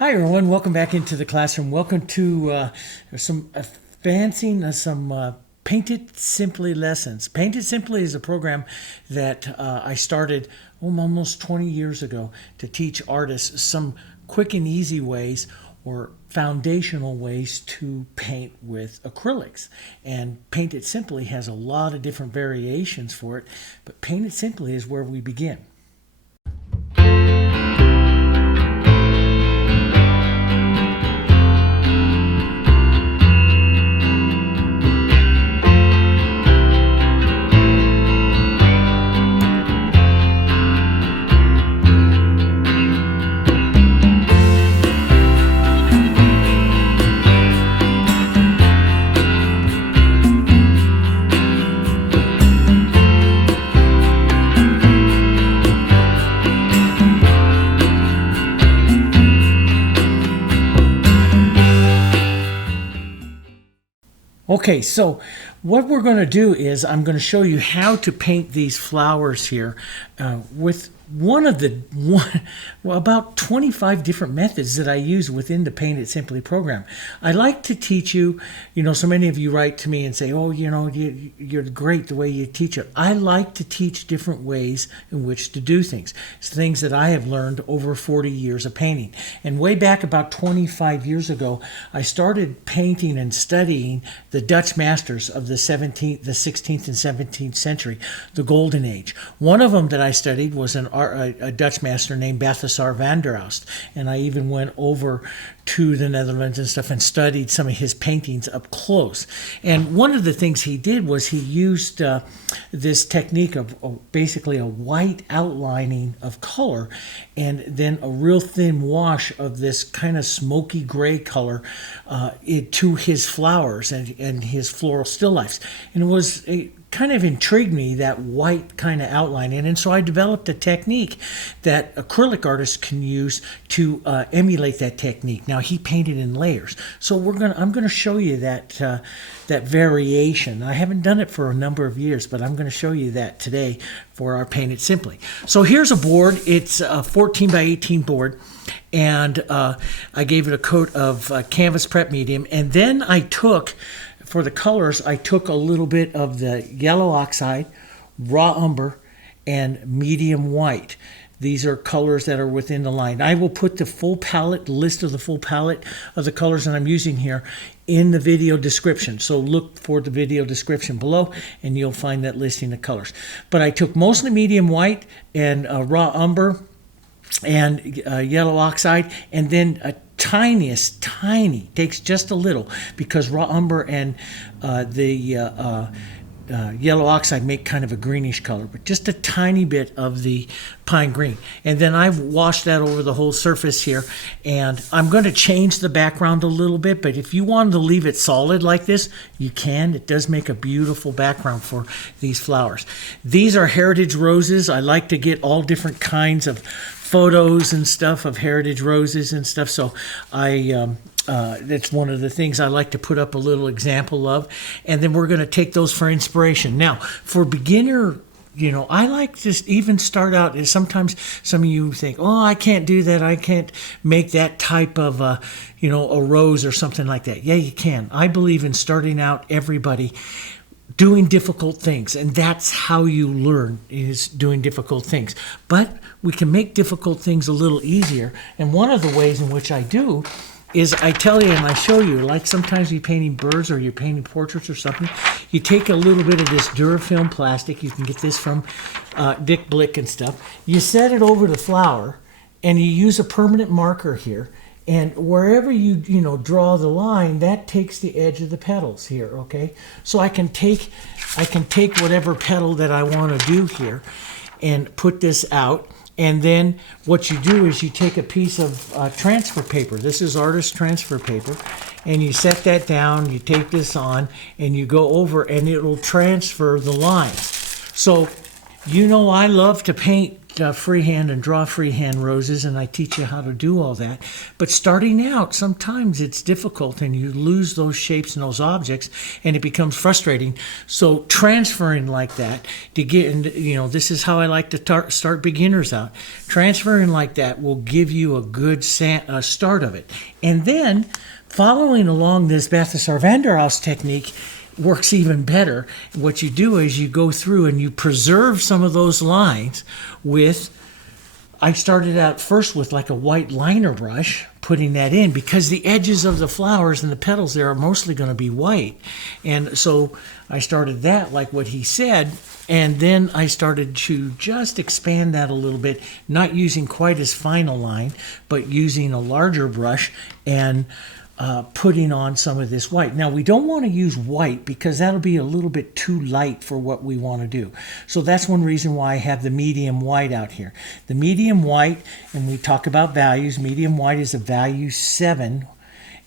Hi everyone, welcome back into the classroom. Welcome to some advancing some Paint It Simply lessons. Paint It Simply is a program that I started almost 20 years ago to teach artists some quick and easy ways or foundational ways to paint with acrylics. And Paint It Simply has a lot of different variations for it, but Paint It Simply is where we begin. Okay, so what we're going to do is I'm going to show you how to paint these flowers here with about 25 different methods that I use within the Paint It Simply program. I like to teach you, so many of you write to me and say, oh, you're great the way you teach it. I like to teach different ways in which to do things. It's things that I have learned over 40 years of painting. And way back about 25 years ago, I started painting and studying the Dutch masters of the 16th and 17th century, the Golden Age. One of them that I studied was a Dutch master named Balthasar van der Ast, and I even went over to the Netherlands and stuff and studied some of his paintings up close. And one of the things he did was he used this technique of basically a white outlining of color and then a real thin wash of this kind of smoky gray color to his flowers and his floral still lifes. And it was kind of intrigued me, that white kind of outlining, and so I developed a technique that acrylic artists can use to emulate that technique. Now he painted in layers, so I'm going to show you that variation. I haven't done it for a number of years, but I'm going to show you that today for our Paint It Simply. So here's a board. It's a 14 by 18 board, and I gave it a coat of canvas prep medium, and then for the colors, I took a little bit of the yellow oxide, raw umber, and medium white. These are colors that are within the line. I will put the full palette, list of the full palette of the colors that I'm using here in the video description. So look for the video description below and you'll find that listing of colors. But I took mostly medium white and raw umber and yellow oxide, and then a tiny, takes just a little, because raw umber and the yellow oxide make kind of a greenish color, but just a tiny bit of the pine green. And then I've washed that over the whole surface here, and I'm going to change the background a little bit, but if you wanted to leave it solid like this, you can. It does make a beautiful background for these flowers. These are heritage roses. I like to get all different kinds of photos and stuff of heritage roses and stuff, so that's one of the things I like to put up a little example of, and then we're going to take those for inspiration. Now, for beginner, I like to even start out, as sometimes some of you think, oh, I can't do that, I can't make that type of, a rose or something like that. Yeah, you can. I believe in starting out everybody doing difficult things, and that's how you learn, is doing difficult things. But we can make difficult things a little easier, and one of the ways in which I do is I tell you and I show you, like sometimes you're painting birds or you're painting portraits or something, you take a little bit of this Durafilm plastic, you can get this from Dick Blick and stuff, you set it over the flower, and you use a permanent marker here, and wherever you draw the line, that takes the edge of the petals here, okay? So I can take whatever petal that I want to do here and put this out, and then what you do is you take a piece of transfer paper. This is artist transfer paper, and you set that down, you take this on, and you go over, and it'll transfer the lines. So I love to paint freehand and draw freehand roses, and I teach you how to do all that. But starting out, sometimes it's difficult and you lose those shapes and those objects, and it becomes frustrating. So transferring like that to get, and this is how I like to start beginners out. Transferring like that will give you a good start of it. And then following along this Balthasar van der Haas technique works even better. What you do is you go through and you preserve some of those lines with, I started out first with like a white liner brush, putting that in because the edges of the flowers and the petals there are mostly going to be white. And so I started that like what he said, and then I started to just expand that a little bit, not using quite as fine a line, but using a larger brush and putting on some of this white. Now, we don't want to use white because that'll be a little bit too light for what we want to do. So that's one reason why I have the medium white out here. The medium white, and we talk about values, medium white is a value 7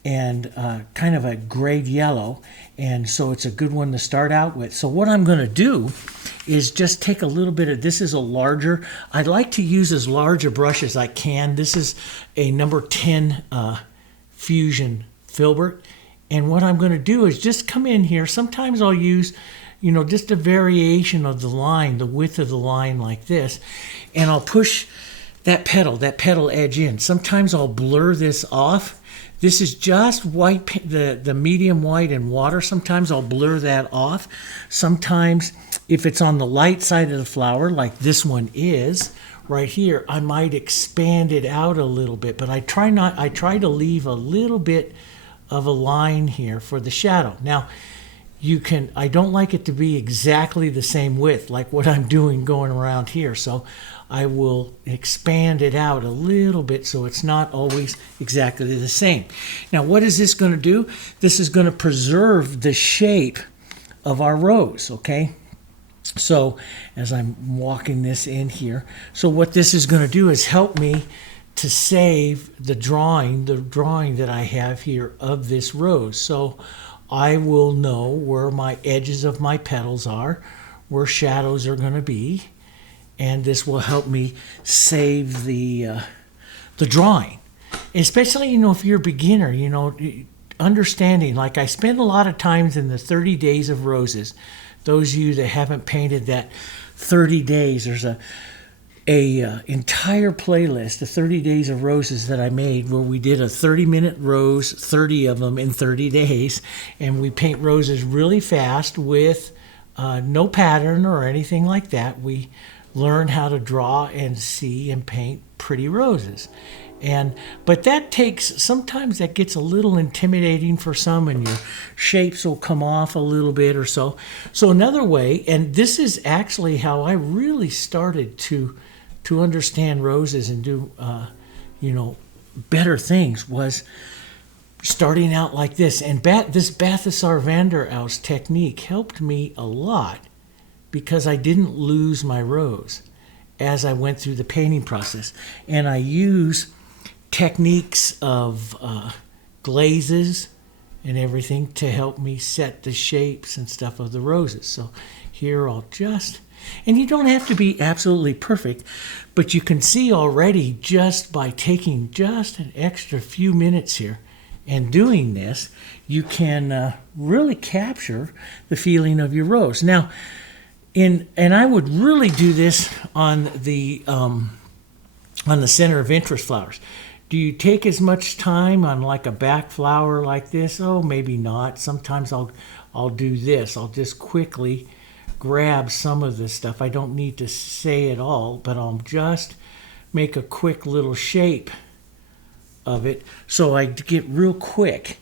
and kind of a grade yellow. And so it's a good one to start out with. So what I'm going to do is just take a little bit of, this is a larger, I like to use as large a brush as I can. This is a number 10 Fusion filbert, and what I'm going to do is just come in here. Sometimes I'll use just a variation of the line, the width of the line like this, and I'll push that petal edge in. Sometimes I'll blur this off. This is just white, the medium white and water. Sometimes I'll blur that off. Sometimes if it's on the light side of the flower like this one is right here, I might expand it out a little bit, but I try to leave a little bit of a line here for the shadow. Now, I don't like it to be exactly the same width like what I'm doing going around here, so I will expand it out a little bit so it's not always exactly the same. Now, what is this going to do? This is going to preserve the shape of our rose, okay? So as I'm walking this in here, so what this is going to do is help me to save the drawing that I have here of this rose. So I will know where my edges of my petals are, where shadows are going to be, and this will help me save the drawing. Especially, if you're a beginner, understanding, like I spend a lot of times in the 30 days of roses. Those of you that haven't painted that 30 days, there's a entire playlist, the 30 days of roses that I made, where we did a 30-minute rose, 30 of them in 30 days, and we paint roses really fast with no pattern or anything like that. We learn how to draw and see and paint pretty roses. But sometimes that gets a little intimidating for some, and your shapes will come off a little bit or so. So another way, and this is actually how I really started to understand roses and do, better things, was starting out like this. And this Balthasar van der Haas technique helped me a lot because I didn't lose my rose as I went through the painting process. And I use techniques of glazes and everything to help me set the shapes and stuff of the roses. So here I'll and you don't have to be absolutely perfect, but you can see already just by taking just an extra few minutes here and doing this, you can really capture the feeling of your rose. Now, and I would really do this on the center of interest flowers. Do you take as much time on like a back flower like this? Oh, maybe not. Sometimes I'll do this. I'll just quickly grab some of this stuff. I don't need to say it all, but I'll just make a quick little shape of it so I get real quick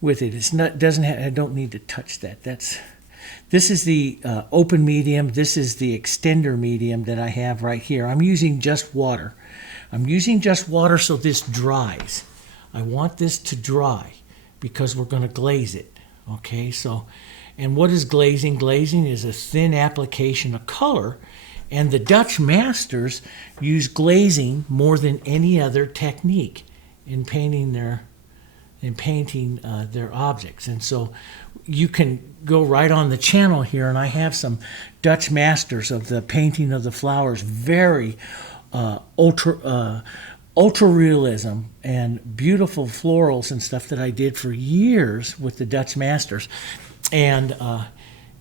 with it. I don't need to touch that. This is the open medium. This is the extender medium that I have right here. I'm using just water. So this dries. I want this to dry because we're going to glaze it. Okay, so, and what is glazing? Glazing is a thin application of color, and the Dutch masters use glazing more than any other technique in painting in painting their objects. And so you can go right on the channel here, and I have some Dutch masters of the painting of the flowers, very ultra realism and beautiful florals and stuff that I did for years with the Dutch masters. And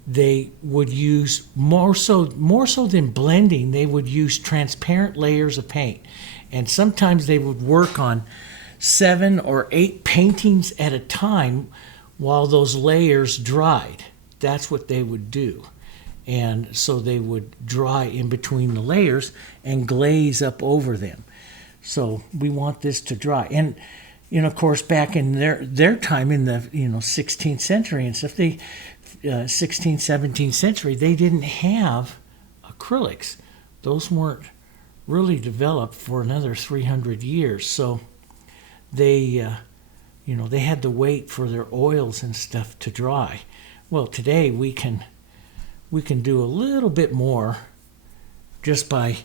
they would use more so than blending, they would use transparent layers of paint. And sometimes they would work on 7 or 8 paintings at a time while those layers dried. That's what they would do. And so they would dry in between the layers and glaze up over them. So we want this to dry. And of course, back in their time in the 16th century and stuff, 16th, 17th century, they didn't have acrylics. Those weren't really developed for another 300 years. So they had to wait for their oils and stuff to dry. Well, today we can do a little bit more just by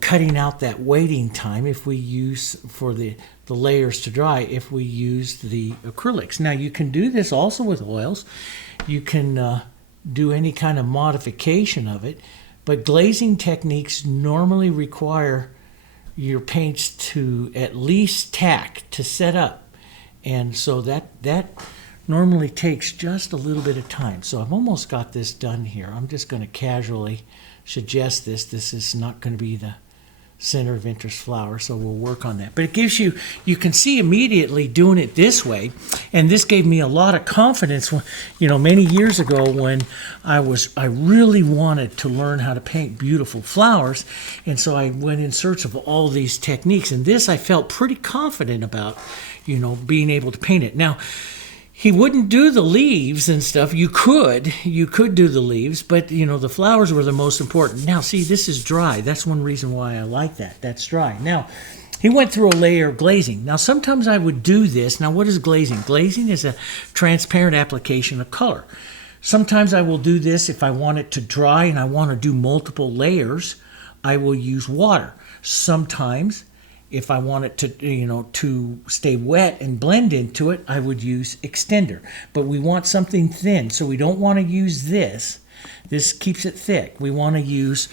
cutting out that waiting time if we use for the layers to dry, if we use the acrylics. Now you can do this also with oils. You can do any kind of modification of it, but glazing techniques normally require your paints to at least tack, to set up. And so that normally takes just a little bit of time. So I've almost got this done here. I'm just going to casually suggest this. This is not going to be the center of interest flower, so we'll work on that. But it gives you can see immediately doing it this way, and this gave me a lot of confidence when, many years ago when I really wanted to learn how to paint beautiful flowers, and so I went in search of all these techniques, and this I felt pretty confident about, being able to paint it. Now, he wouldn't do the leaves and stuff. You could do the leaves, but the flowers were the most important. Now see, this is dry. That's one reason why I like that. That's dry. Now, he went through a layer of glazing. Now sometimes I would do this. Now what is glazing? Glazing is a transparent application of color. Sometimes I will do this if I want it to dry and I want to do multiple layers. I will use water. Sometimes if I want it to stay wet and blend into it, I would use extender. But we want something thin, so we don't want to use this. This keeps it thick. We want to use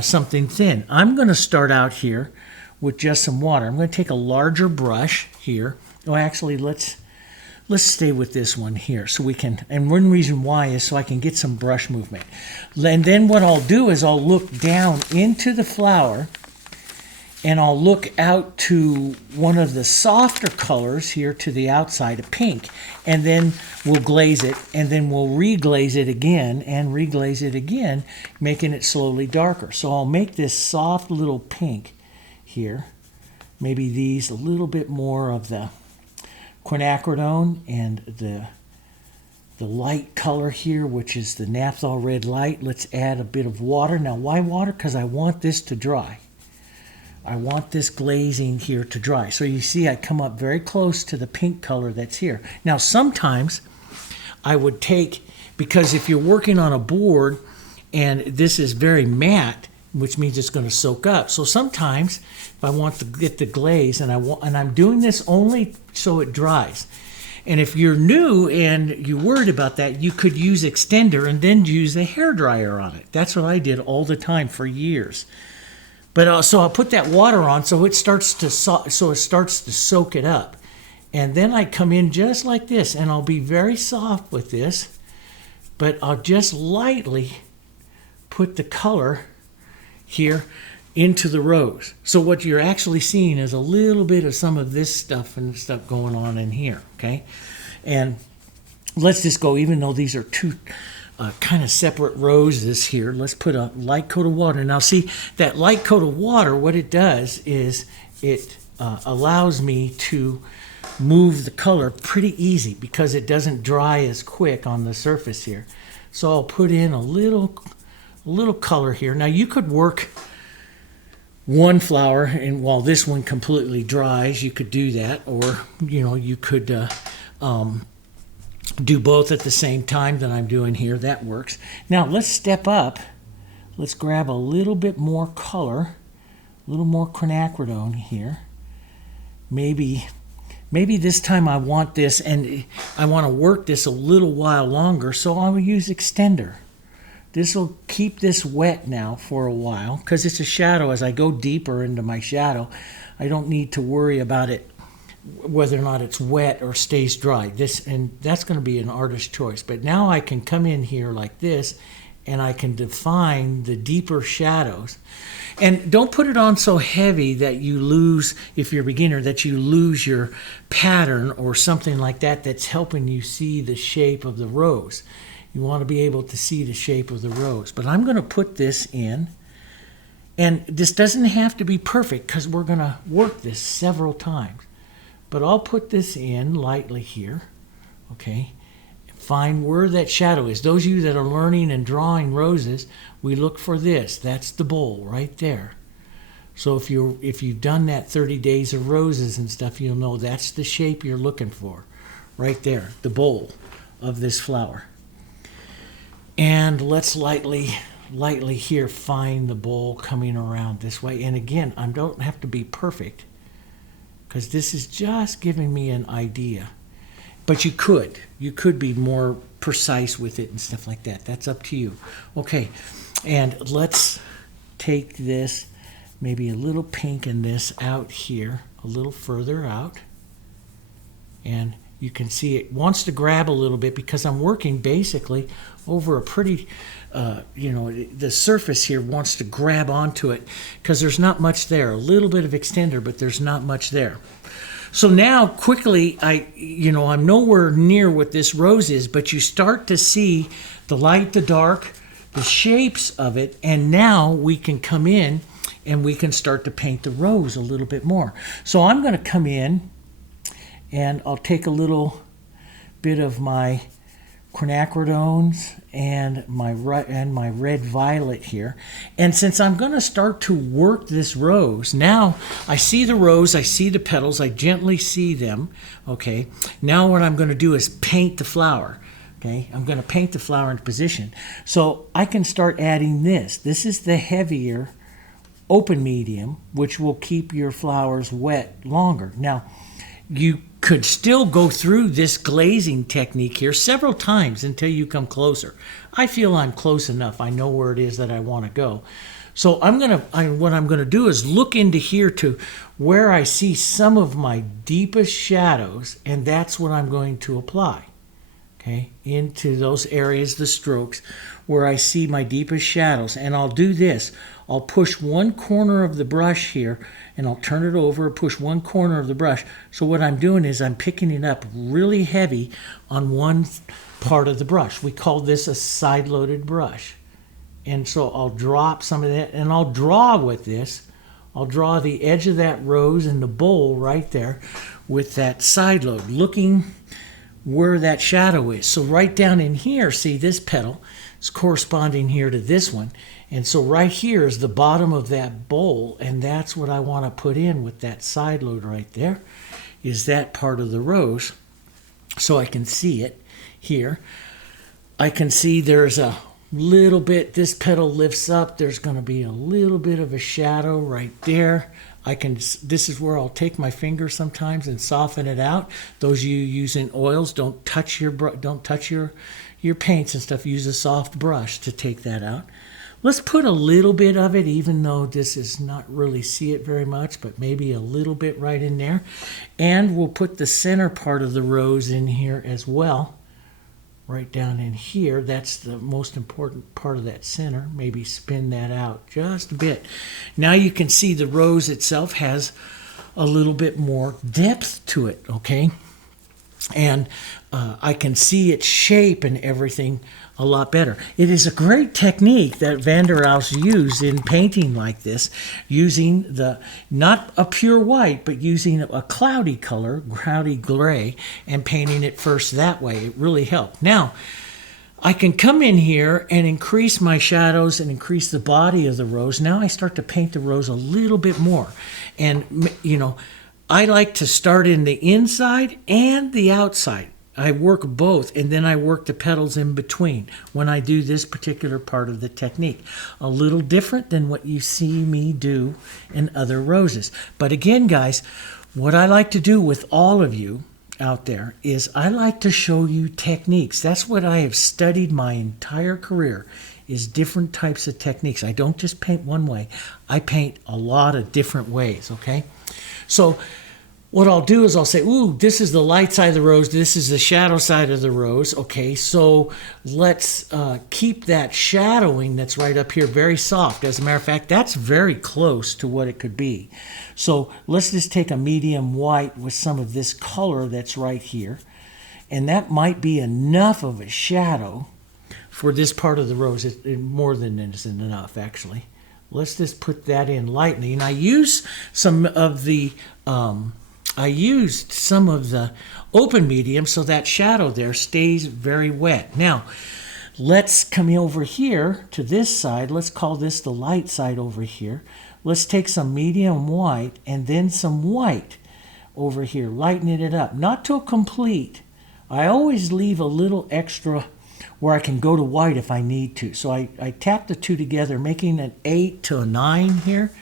something thin. I'm going to start out here with just some water. I'm going to take a larger brush here. Oh, actually, let's stay with this one here so we can, and one reason why is so I can get some brush movement. And then what I'll do is I'll look down into the flower, and I'll look out to one of the softer colors here to the outside, a pink, and then we'll glaze it, and then we'll reglaze it again and reglaze it again, making it slowly darker. So I'll make this soft little pink here, maybe these a little bit more of the quinacridone and the light color here, which is the Naphthol Red Light. Let's add a bit of water. Now why water? Because I want this to dry. I want this glazing here to dry. So you see I come up very close to the pink color that's here. Now sometimes I would take, because if you're working on a board and this is very matte, which means it's going to soak up. So sometimes if I want to get the glaze, and I'm doing this only so it dries. And if you're new and you're worried about that, you could use extender and then use a hairdryer on it. That's what I did all the time for years. But so I'll put that water on so it starts to soak it up. And then I come in just like this, and I'll be very soft with this, but I'll just lightly put the color here into the rose. So what you're actually seeing is a little bit of some of this stuff and stuff going on in here, okay? And let's just go, even though these are two kind of separate roses here, let's put a light coat of water. Now see, that light coat of water, what it does is it allows me to move the color pretty easy because it doesn't dry as quick on the surface here. So I'll put in a little color here. Now you could work one flower, and while this one completely dries, you could do that, or you could do both at the same time that I'm doing here. That works. Now let's step up. Let's grab a little bit more color, a little more quinacridone here. Maybe maybe this time I want this and I want to work this a little while longer, so I will use extender. This will keep this wet now for a while because it's a shadow. As I go deeper into my shadow, I don't need to worry about it whether or not it's wet or stays dry. And that's going to be an artist's choice. But now I can come in here like this and I can define the deeper shadows. And don't put it on so heavy that you lose, if you're a beginner, that you lose your pattern or something like that that's helping you see the shape of the rose. You want to be able to see the shape of the rose. But I'm going to put this in. And this doesn't have to be perfect because we're going to work this several times. But I'll put this in lightly here. Okay. Find where that shadow is. Those of you that are learning and drawing roses, we look for this. That's the bowl right there. So if you've done that 30 days of roses and stuff, you'll know that's the shape you're looking for. Right there, the bowl of this flower. And let's lightly here find the bowl coming around this way. And again, I don't have to be perfect because this is just giving me an idea. But you could be more precise with it and stuff like that. That's up to you. Okay, and let's take this, maybe a little pink in this out here, a little further out. And you can see it wants to grab a little bit because I'm working basically over a pretty, the surface here wants to grab onto it because there's not much there. A little bit of extender, but there's not much there. So now quickly, I'm nowhere near what this rose is, but you start to see the light, the dark, the shapes of it, and now we can come in and we can start to paint the rose a little bit more. So I'm going to come in and I'll take a little bit of my quinacridones and my red violet here. And since I'm going to start to work this rose, now I see the rose, I see the petals, I gently see them. Okay, now what I'm going to do is paint the flower. Okay, I'm going to paint the flower into position. So I can start adding this. This is the heavier open medium, which will keep your flowers wet longer. Now, you could still go through this glazing technique here several times until you come closer. I feel I'm close enough. I know where it is that I want to go. So what I'm going to do is look into here to where I see some of my deepest shadows, and that's what I'm going to apply. Okay, into those areas, the strokes, where I see my deepest shadows. And I'll do this. I'll push one corner of the brush here, and I'll turn it over, push one corner of the brush. So what I'm doing is I'm picking it up really heavy on one part of the brush. We call this a side-loaded brush. And so I'll drop some of that, and I'll draw with this. I'll draw the edge of that rose in the bowl right there with that side load, looking where that shadow is. So right down in here, see this petal is corresponding here to this one. And so right here is the bottom of that bowl, and that's what I want to put in with that side load right there, is that part of the rose. So I can see it here. I can see there's a little bit, this petal lifts up, there's going to be a little bit of a shadow right there. This is where I'll take my finger sometimes and soften it out. Those of you using oils, don't touch your paints and stuff. Use a soft brush to take that out. Let's put a little bit of it, even though this is not really see it very much, but maybe a little bit right in there. And we'll put the center part of the rose in here as well. Right down in here, that's the most important part of that center. Maybe spin that out just a bit. Now you can see the rose itself has a little bit more depth to it, okay? And I can see its shape and everything a lot better. It is a great technique that Van der Rohe's used in painting like this, using not a pure white, but using a cloudy color, cloudy gray, and painting it first that way. It really helped. Now, I can come in here and increase my shadows and increase the body of the rose. Now I start to paint the rose a little bit more. And, I like to start in the inside and the outside. I work both, and then I work the petals in between when I do this particular part of the technique. A little different than what you see me do in other roses. But again, guys, What I like to do with all of you out there is I like to show you techniques. That's what I have studied my entire career, is different types of techniques. I don't just paint one way. I paint a lot of different ways, okay? So what I'll do is I'll say, ooh, this is the light side of the rose, this is the shadow side of the rose. Okay, so let's keep that shadowing that's right up here very soft. As a matter of fact, that's very close to what it could be. So let's just take a medium white with some of this color that's right here. And that might be enough of a shadow for this part of the rose. More than is enough, actually. Let's just put that in lightly. And I used some of the open medium so that shadow there stays very wet. Now, let's come over here to this side. Let's call this the light side over here. Let's take some medium white and then some white over here, lightening it up. Not till complete. I always leave a little extra where I can go to white if I need to. So I tap the two together, making an 8 to a 9 here.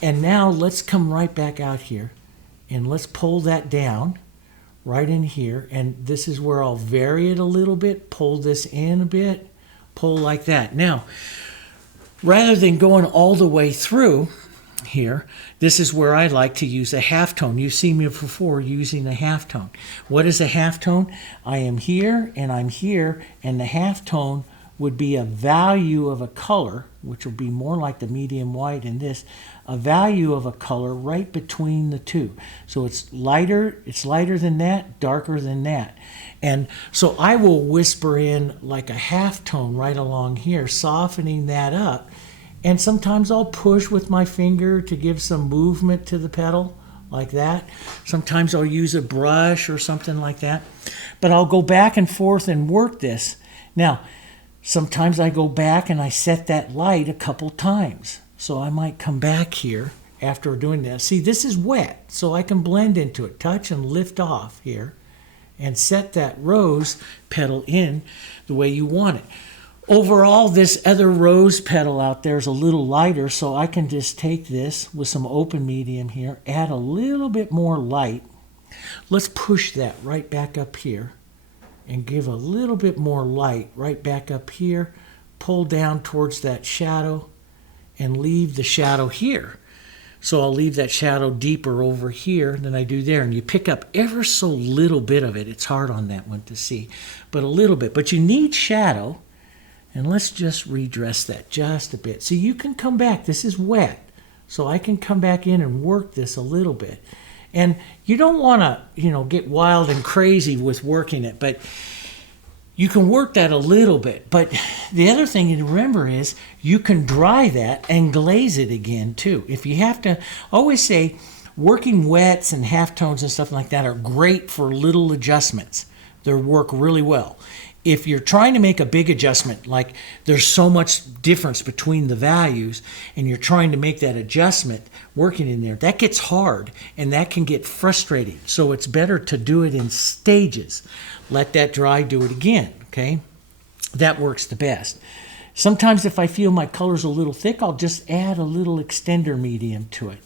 And now let's come right back out here. And let's pull that down right in here. And this is where I'll vary it a little bit, pull this in a bit, pull like that. Now, rather than going all the way through here, this is where I like to use a halftone. You've seen me before using a halftone. What is a halftone? I am here and I'm here, and the halftone would be a value of a color, which will be more like the medium white in this, a value of a color right between the two. So it's lighter than that, darker than that. And so I will whisper in like a halftone right along here, softening that up. And sometimes I'll push with my finger to give some movement to the petal, like that. Sometimes I'll use a brush or something like that. But I'll go back and forth and work this. Now, sometimes I go back and I set that light a couple times. So I might come back here after doing that. See, this is wet, so I can blend into it, touch and lift off here, and set that rose petal in the way you want it. Overall, this other rose petal out there is a little lighter, so I can just take this with some open medium here, add a little bit more light. Let's push that right back up here and give a little bit more light right back up here, pull down towards that shadow and leave the shadow here. So I'll leave that shadow deeper over here than I do there, and you pick up ever so little bit of it. It's hard on that one to see, but a little bit. But you need shadow. And let's just redress that just a bit. So you can come back. This is wet. So I can come back in and work this a little bit. And you don't want to, get wild and crazy with working it, but you can work that a little bit. But the other thing to remember is you can dry that and glaze it again too. If you have to, always say working wets and halftones and stuff like that are great for little adjustments. They work really well. If you're trying to make a big adjustment, like there's so much difference between the values and you're trying to make that adjustment working in there, that gets hard and that can get frustrating. So it's better to do it in stages. Let that dry, do it again, okay? That works the best. Sometimes if I feel my color's a little thick, I'll just add a little extender medium to it.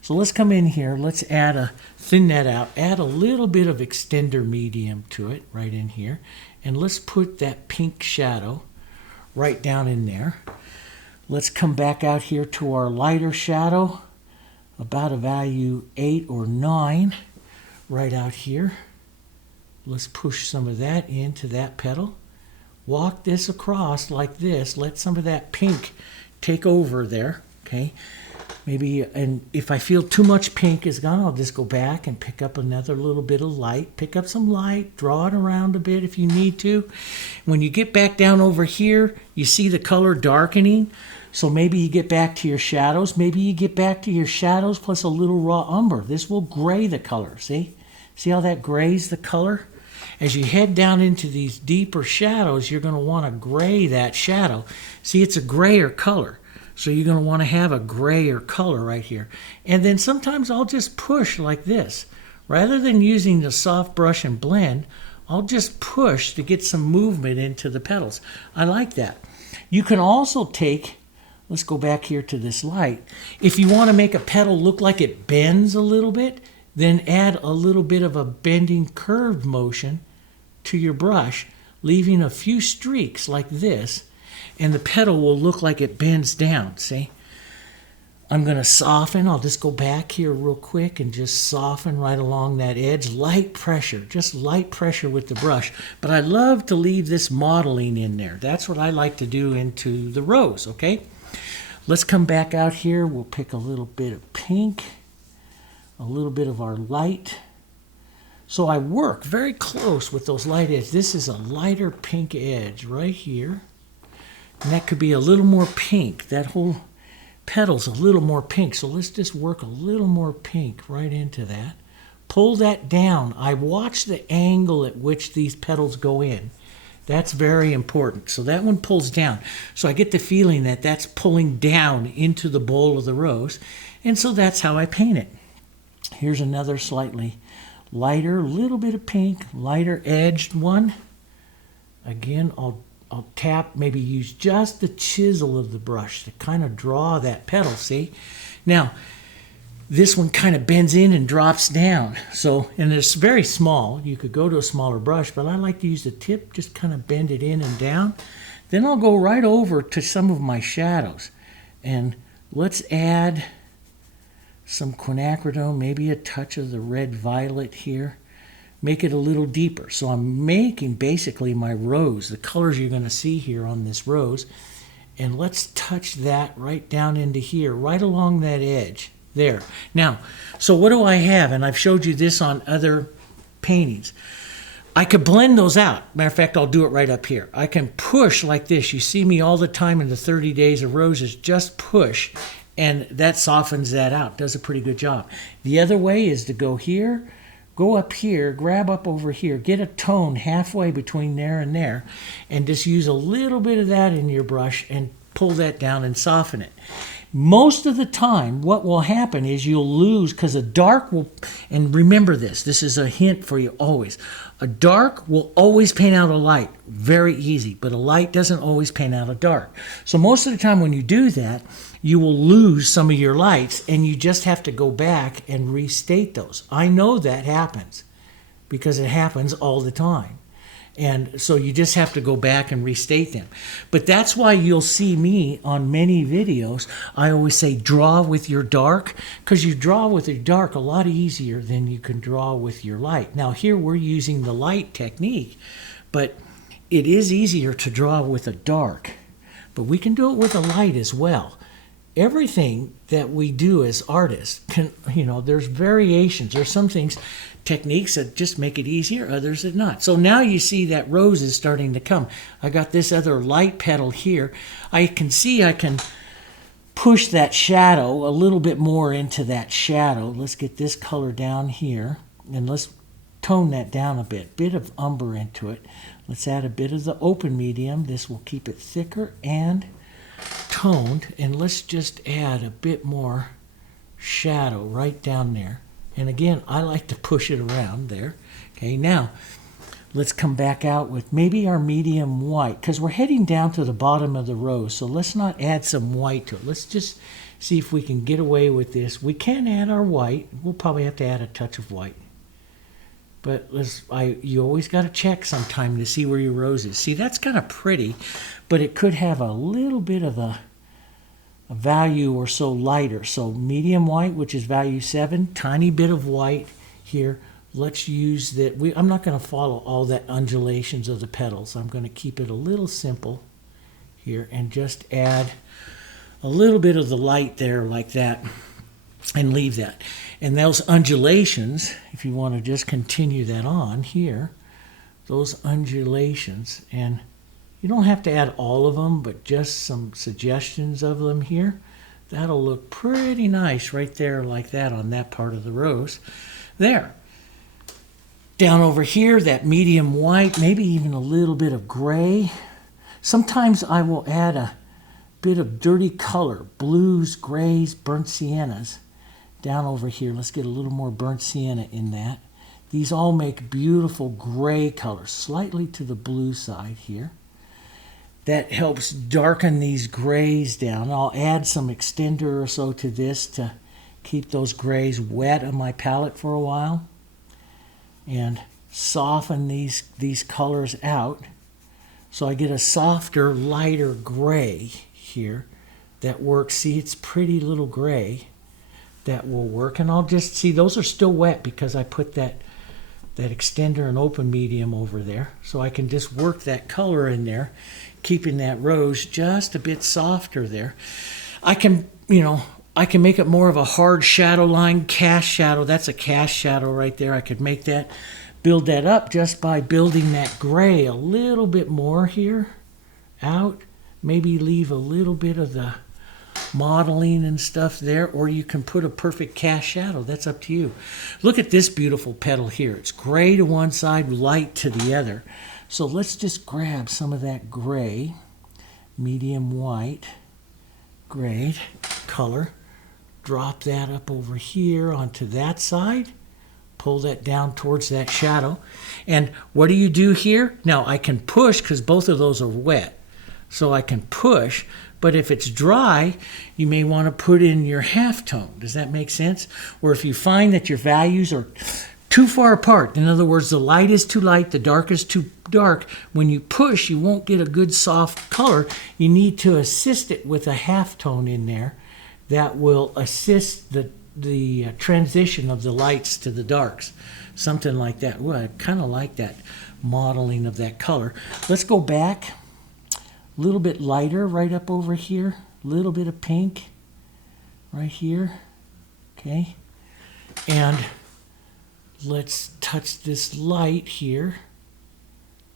So let's come in here, let's thin that out, add a little bit of extender medium to it right in here. And let's put that pink shadow right down in there. Let's come back out here to our lighter shadow, about a value 8 or 9, right out here. Let's push some of that into that petal. Walk this across like this. Let some of that pink take over there, okay? Maybe, and if I feel too much pink is gone, I'll just go back and pick up another little bit of light. Pick up some light, draw it around a bit if you need to. When you get back down over here, you see the color darkening. So maybe you get back to your shadows. Maybe you get back to your shadows plus a little raw umber. This will gray the color, see? See how that grays the color? As you head down into these deeper shadows, you're going to want to gray that shadow. See, it's a grayer color. So you're going to want to have a grayer color right here. And then sometimes I'll just push like this. Rather than using the soft brush and blend, I'll just push to get some movement into the petals. I like that. You can also take, let's go back here to this light. If you want to make a petal look like it bends a little bit, then add a little bit of a bending curved motion to your brush, leaving a few streaks like this, and the petal will look like it bends down, see? I'm going to soften. I'll just go back here real quick and just soften right along that edge. Light pressure, just light pressure with the brush. But I love to leave this modeling in there. That's what I like to do into the rose, okay? Let's come back out here. We'll pick a little bit of pink, a little bit of our light. So I work very close with those light edges. This is a lighter pink edge right here. And that could be a little more pink. That whole petal's a little more pink, so let's just work a little more pink right into that. Pull that down. I watch the angle at which these petals go in. That's very important. So that one pulls down. So I get the feeling that that's pulling down into the bowl of the rose, and so that's how I paint it. Here's another slightly lighter, little bit of pink, lighter edged one. Again, I'll tap, maybe use just the chisel of the brush to kind of draw that petal, see? Now, this one kind of bends in and drops down. So, and it's very small. You could go to a smaller brush, but I like to use the tip, just kind of bend it in and down. Then I'll go right over to some of my shadows. And let's add some quinacridone, maybe a touch of the red violet here. Make it a little deeper. So I'm making basically my rose, the colors you're going to see here on this rose. And let's touch that right down into here, right along that edge. There. Now, so what do I have? And I've showed you this on other paintings. I could blend those out. Matter of fact, I'll do it right up here. I can push like this. You see me all the time in the 30 Days of Roses, just push, and that softens that out. Does a pretty good job. The other way is to go here, go up here, grab up over here, get a tone halfway between there, and just use a little bit of that in your brush and pull that down and soften it. Most of the time, what will happen is you'll lose, because a dark will, and remember this is a hint for you always. A dark will always paint out a light, very easy, but a light doesn't always paint out a dark. So most of the time when you do that, you will lose some of your lights, and you just have to go back and restate those. I know that happens, because it happens all the time. And so you just have to go back and restate them. But that's why you'll see me on many videos, I always say draw with your dark, because you draw with your dark a lot easier than you can draw with your light. Now here we're using the light technique, but it is easier to draw with a dark. But we can do it with a light as well. Everything that we do as artists can, there's variations. There's some things, techniques that just make it easier, others that not. So now you see that rose is starting to come. I got this other light petal here. I can see I can push that shadow a little bit more into that shadow. Let's get this color down here, and let's tone that down a bit of umber into it. Let's add a bit of the open medium. This will keep it thicker and toned, and let's just add a bit more shadow right down there. And again, I like to push it around there. Okay, now let's come back out with maybe our medium white, because we're heading down to the bottom of the rose, so let's not add some white to it. Let's just see if we can get away with this. We can add our white. We'll probably have to add a touch of white. But you always got to check sometime to see where your rose is. See, that's kind of pretty, but it could have a little bit of a value or so lighter. So medium white, which is value 7, tiny bit of white here. Let's use that. I'm not going to follow all that undulations of the petals. I'm going to keep it a little simple here and just add a little bit of the light there like that and leave that. And those undulations, if you want to just continue that on here, those undulations, and you don't have to add all of them, but just some suggestions of them here. That'll look pretty nice right there like that on that part of the rose. There. Down over here, that medium white, maybe even a little bit of gray. Sometimes I will add a bit of dirty color, blues, grays, burnt siennas. Down over here, let's get a little more burnt sienna in that. These all make beautiful gray colors, slightly to the blue side here. That helps darken these grays down. I'll add some extender or so to this to Keep those grays wet on my palette for a while and soften these colors out so I get a softer, lighter gray here that works. See, it's pretty little gray that will work. And I'll just see those are still wet because I put that extender and open medium over there. So I can just work that color in there, keeping that rose just a bit softer there. I can, I can make it more of a hard shadow line, cast shadow. That's a cast shadow right there. I could make that, build that up just by building that gray a little bit more here out. Maybe leave a little bit of the modeling and stuff there, or you can put a perfect cast shadow. That's up to you. Look at this beautiful petal here. It's gray to one side, light to the other. So let's just grab some of that gray, medium white, gray color, drop that up over here onto that side, pull that down towards that shadow. And what do you do here? Now I can push because both of those are wet. So I can push, but if it's dry, you may want to put in your halftone. Does that make sense? Or if you find that your values are too far apart, in other words, the light is too light, the dark is too dark, when you push, you won't get a good soft color. You need to assist it with a halftone in there that will assist the transition of the lights to the darks. Something like that. Ooh, I kind of like that modeling of that color. Let's go back. A little bit lighter right up over here, a little bit of pink right here, okay, and let's touch this light here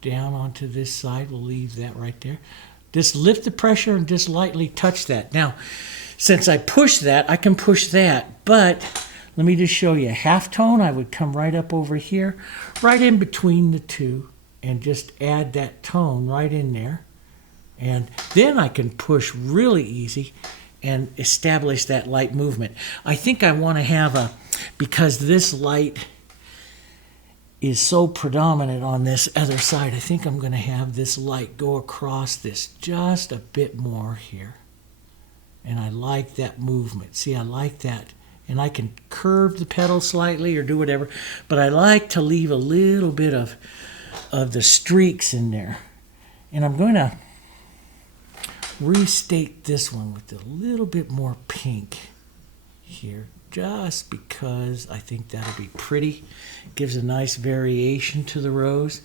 down onto this side. We'll leave that right there. Just lift the pressure and just lightly touch that. Now, since I push that, I can push that, but let me just show you. Halftone, I would come right up over here, right in between the two, and just add that tone right in there. And then I can push really easy and establish that light movement. I think I want to have because this light is so predominant on this other side, I think I'm going to have this light go across this just a bit more here. And I like that movement. See, I like that. And I can curve the petal slightly or do whatever, but I like to leave a little bit of the streaks in there. And I'm going to restate this one with a little bit more pink here, just because I think that'll be pretty. Gives a nice variation to the rose.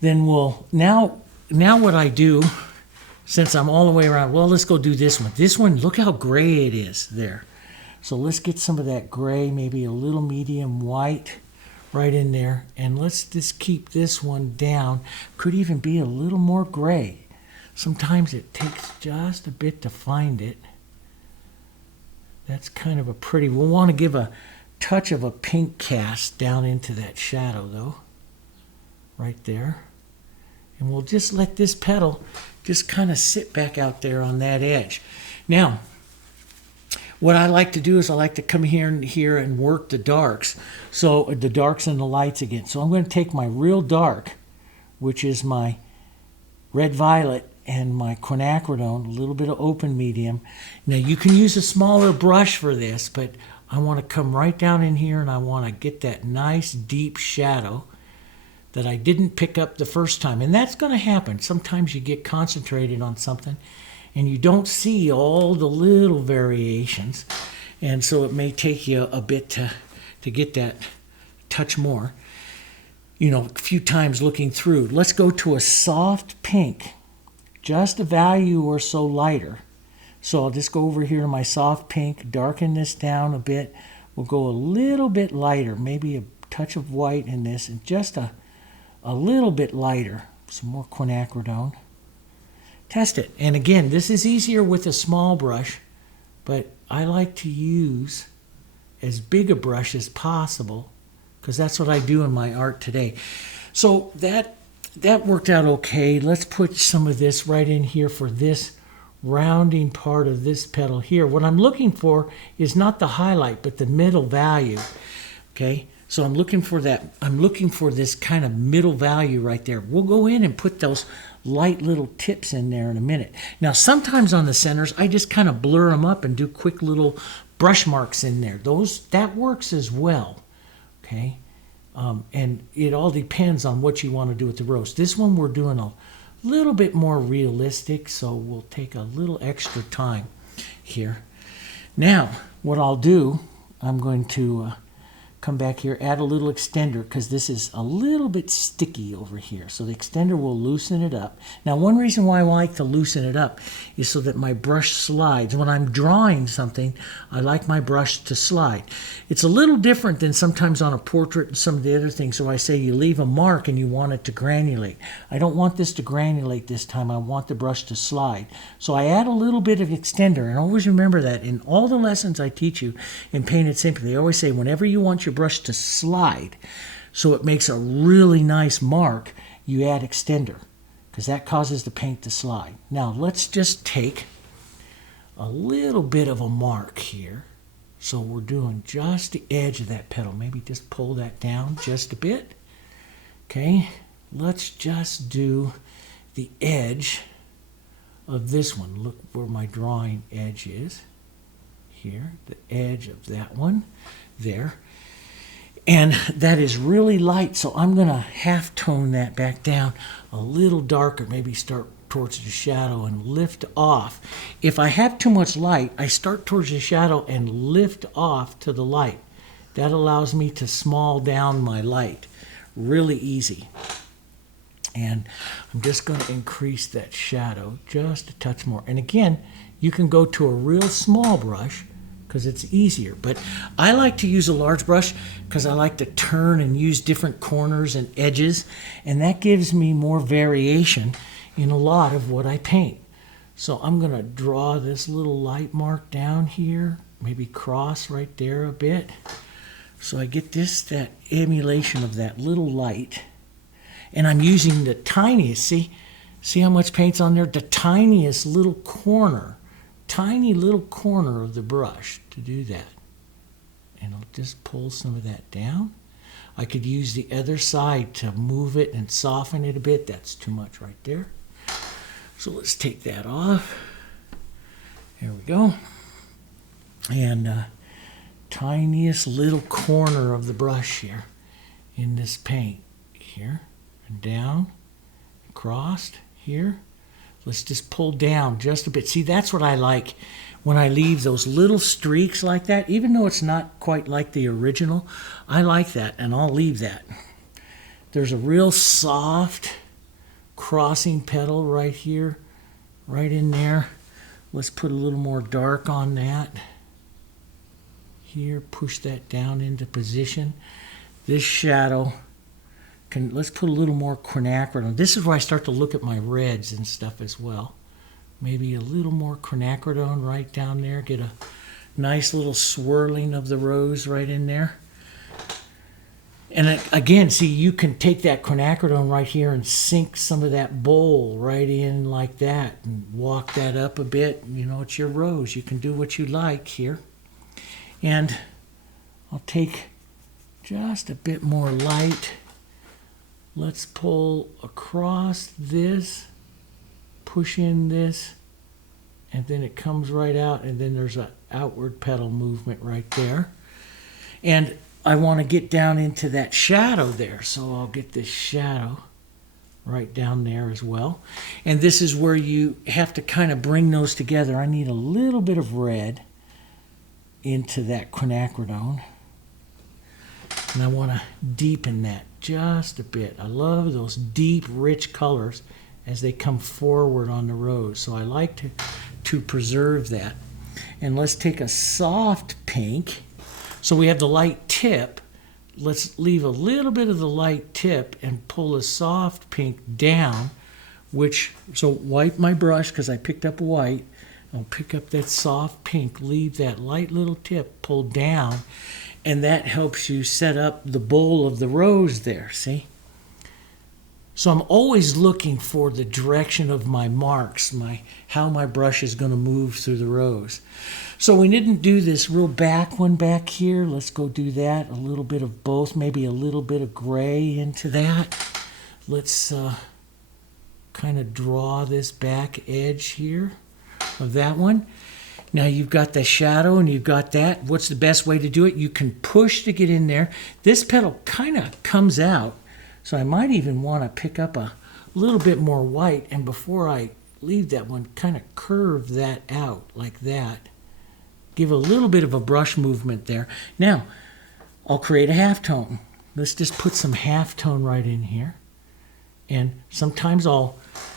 Then we'll, now what I do, since I'm all the way around, well, let's go do this one. This one, look how gray it is there. So let's get some of that gray, maybe a little medium white right in there. And let's just keep this one down. Could even be a little more gray. Sometimes it takes just a bit to find it. That's kind of a pretty, we'll want to give a touch of a pink cast down into that shadow though, right there. And we'll just let this petal just kind of sit back out there on that edge. Now, what I like to do is I like to come here and work the darks. So the darks and the lights again. So I'm going to take my real dark, which is my red violet, and my quinacridone, a little bit of open medium. Now you can use a smaller brush for this, but I want to come right down in here and I want to get that nice deep shadow that I didn't pick up the first time. And that's going to happen. Sometimes you get concentrated on something and you don't see all the little variations. And so it may take you a bit to get that touch more. A few times looking through. Let's go to a soft pink. Just a value or so lighter. So I'll just go over here to my soft pink, darken this down a bit. We'll go a little bit lighter, maybe a touch of white in this, and just a little bit lighter. Some more quinacridone. Test it. And again, this is easier with a small brush, but I like to use as big a brush as possible because that's what I do in my art today. So that worked out okay. Let's put some of this right in here for this rounding part of this petal here. What I'm looking for is not the highlight, but the middle value. Okay, so I'm looking for that. I'm looking for this kind of middle value right there. We'll go in and put those light little tips in there in a minute. Now, sometimes on the centers, I just kind of blur them up and do quick little brush marks in there. That works as well, okay? And it all depends on what you want to do with the rose. This one we're doing a little bit more realistic, so we'll take a little extra time here. Now, what I'll do, I'm going to come back here, add a little extender, because this is a little bit sticky over here. So the extender will loosen it up. Now, one reason why I like to loosen it up is so that my brush slides. When I'm drawing something, I like my brush to slide. It's a little different than sometimes on a portrait and some of the other things. So I say you leave a mark and you want it to granulate. I don't want this to granulate this time. I want the brush to slide. So I add a little bit of extender, and always remember that in all the lessons I teach you in Paint It Simply, they always say whenever you want your brush to slide so it makes a really nice mark, you add extender, because that causes the paint to slide. Now let's just take a little bit of a mark here. So we're doing just the edge of that petal. Maybe just pull that down just a bit. Okay, let's just do the edge of this one. Look where my drawing edge is. Here, the edge of that one there. And that is really light, so I'm going to half tone that back down a little darker, maybe start towards the shadow and lift off. If I have too much light, I start towards the shadow and lift off to the light. That allows me to small down my light really easy. And I'm just going to increase that shadow just a touch more. And again, you can go to a real small brush because it's easier. But I like to use a large brush because I like to turn and use different corners and edges, and that gives me more variation in a lot of what I paint. So I'm going to draw this little light mark down here, maybe cross right there a bit. So I get that emulation of that little light. And I'm using the tiniest, see how much paint's on there? The tiniest little corner, tiny little corner of the brush to do that. And I'll just pull some of that down. I could use the other side to move it and soften it a bit. That's too much right there. So let's take that off. There we go. And tiniest little corner of the brush here in this paint. Here and down, across here. Let's just pull down just a bit. See, that's what I like when I leave those little streaks like that. Even though it's not quite like the original, I like that, and I'll leave that. There's a real soft crossing petal right here, right in there. Let's put a little more dark on that. Here, push that down into position. This shadow, let's put a little more quinacridone. This is where I start to look at my reds and stuff as well. Maybe a little more quinacridone right down there. Get a nice little swirling of the rose right in there. And again, see, you can take that quinacridone right here and sink some of that bowl right in like that and walk that up a bit. You know, it's your rose. You can do what you like here. And I'll take just a bit more light. Let's pull across this, push in this, and then it comes right out, and then there's an outward petal movement right there. And I want to get down into that shadow there, so I'll get this shadow right down there as well. And this is where you have to kind of bring those together. I need a little bit of red into that quinacridone, and I want to deepen that just a bit. I love those deep, rich colors as they come forward on the rose, so I like to preserve that. And let's take a soft pink. So we have the light tip. Let's leave a little bit of the light tip and pull a soft pink down, so wipe my brush because I picked up white. I'll pick up that soft pink, leave that light little tip, pull down, and that helps you set up the bowl of the rose there, see? So I'm always looking for the direction of my marks, how my brush is going to move through the rose. So we didn't do this real back one back here. Let's go do that. A little bit of both, maybe a little bit of gray into that. Let's kind of draw this back edge here of that one. Now you've got the shadow and you've got that. What's the best way to do it? You can push to get in there. This petal kind of comes out, so I might even want to pick up a little bit more white, and before I leave that one, kind of curve that out like that. Give a little bit of a brush movement there. Now, I'll create a halftone. Let's just put some halftone right in here. And sometimes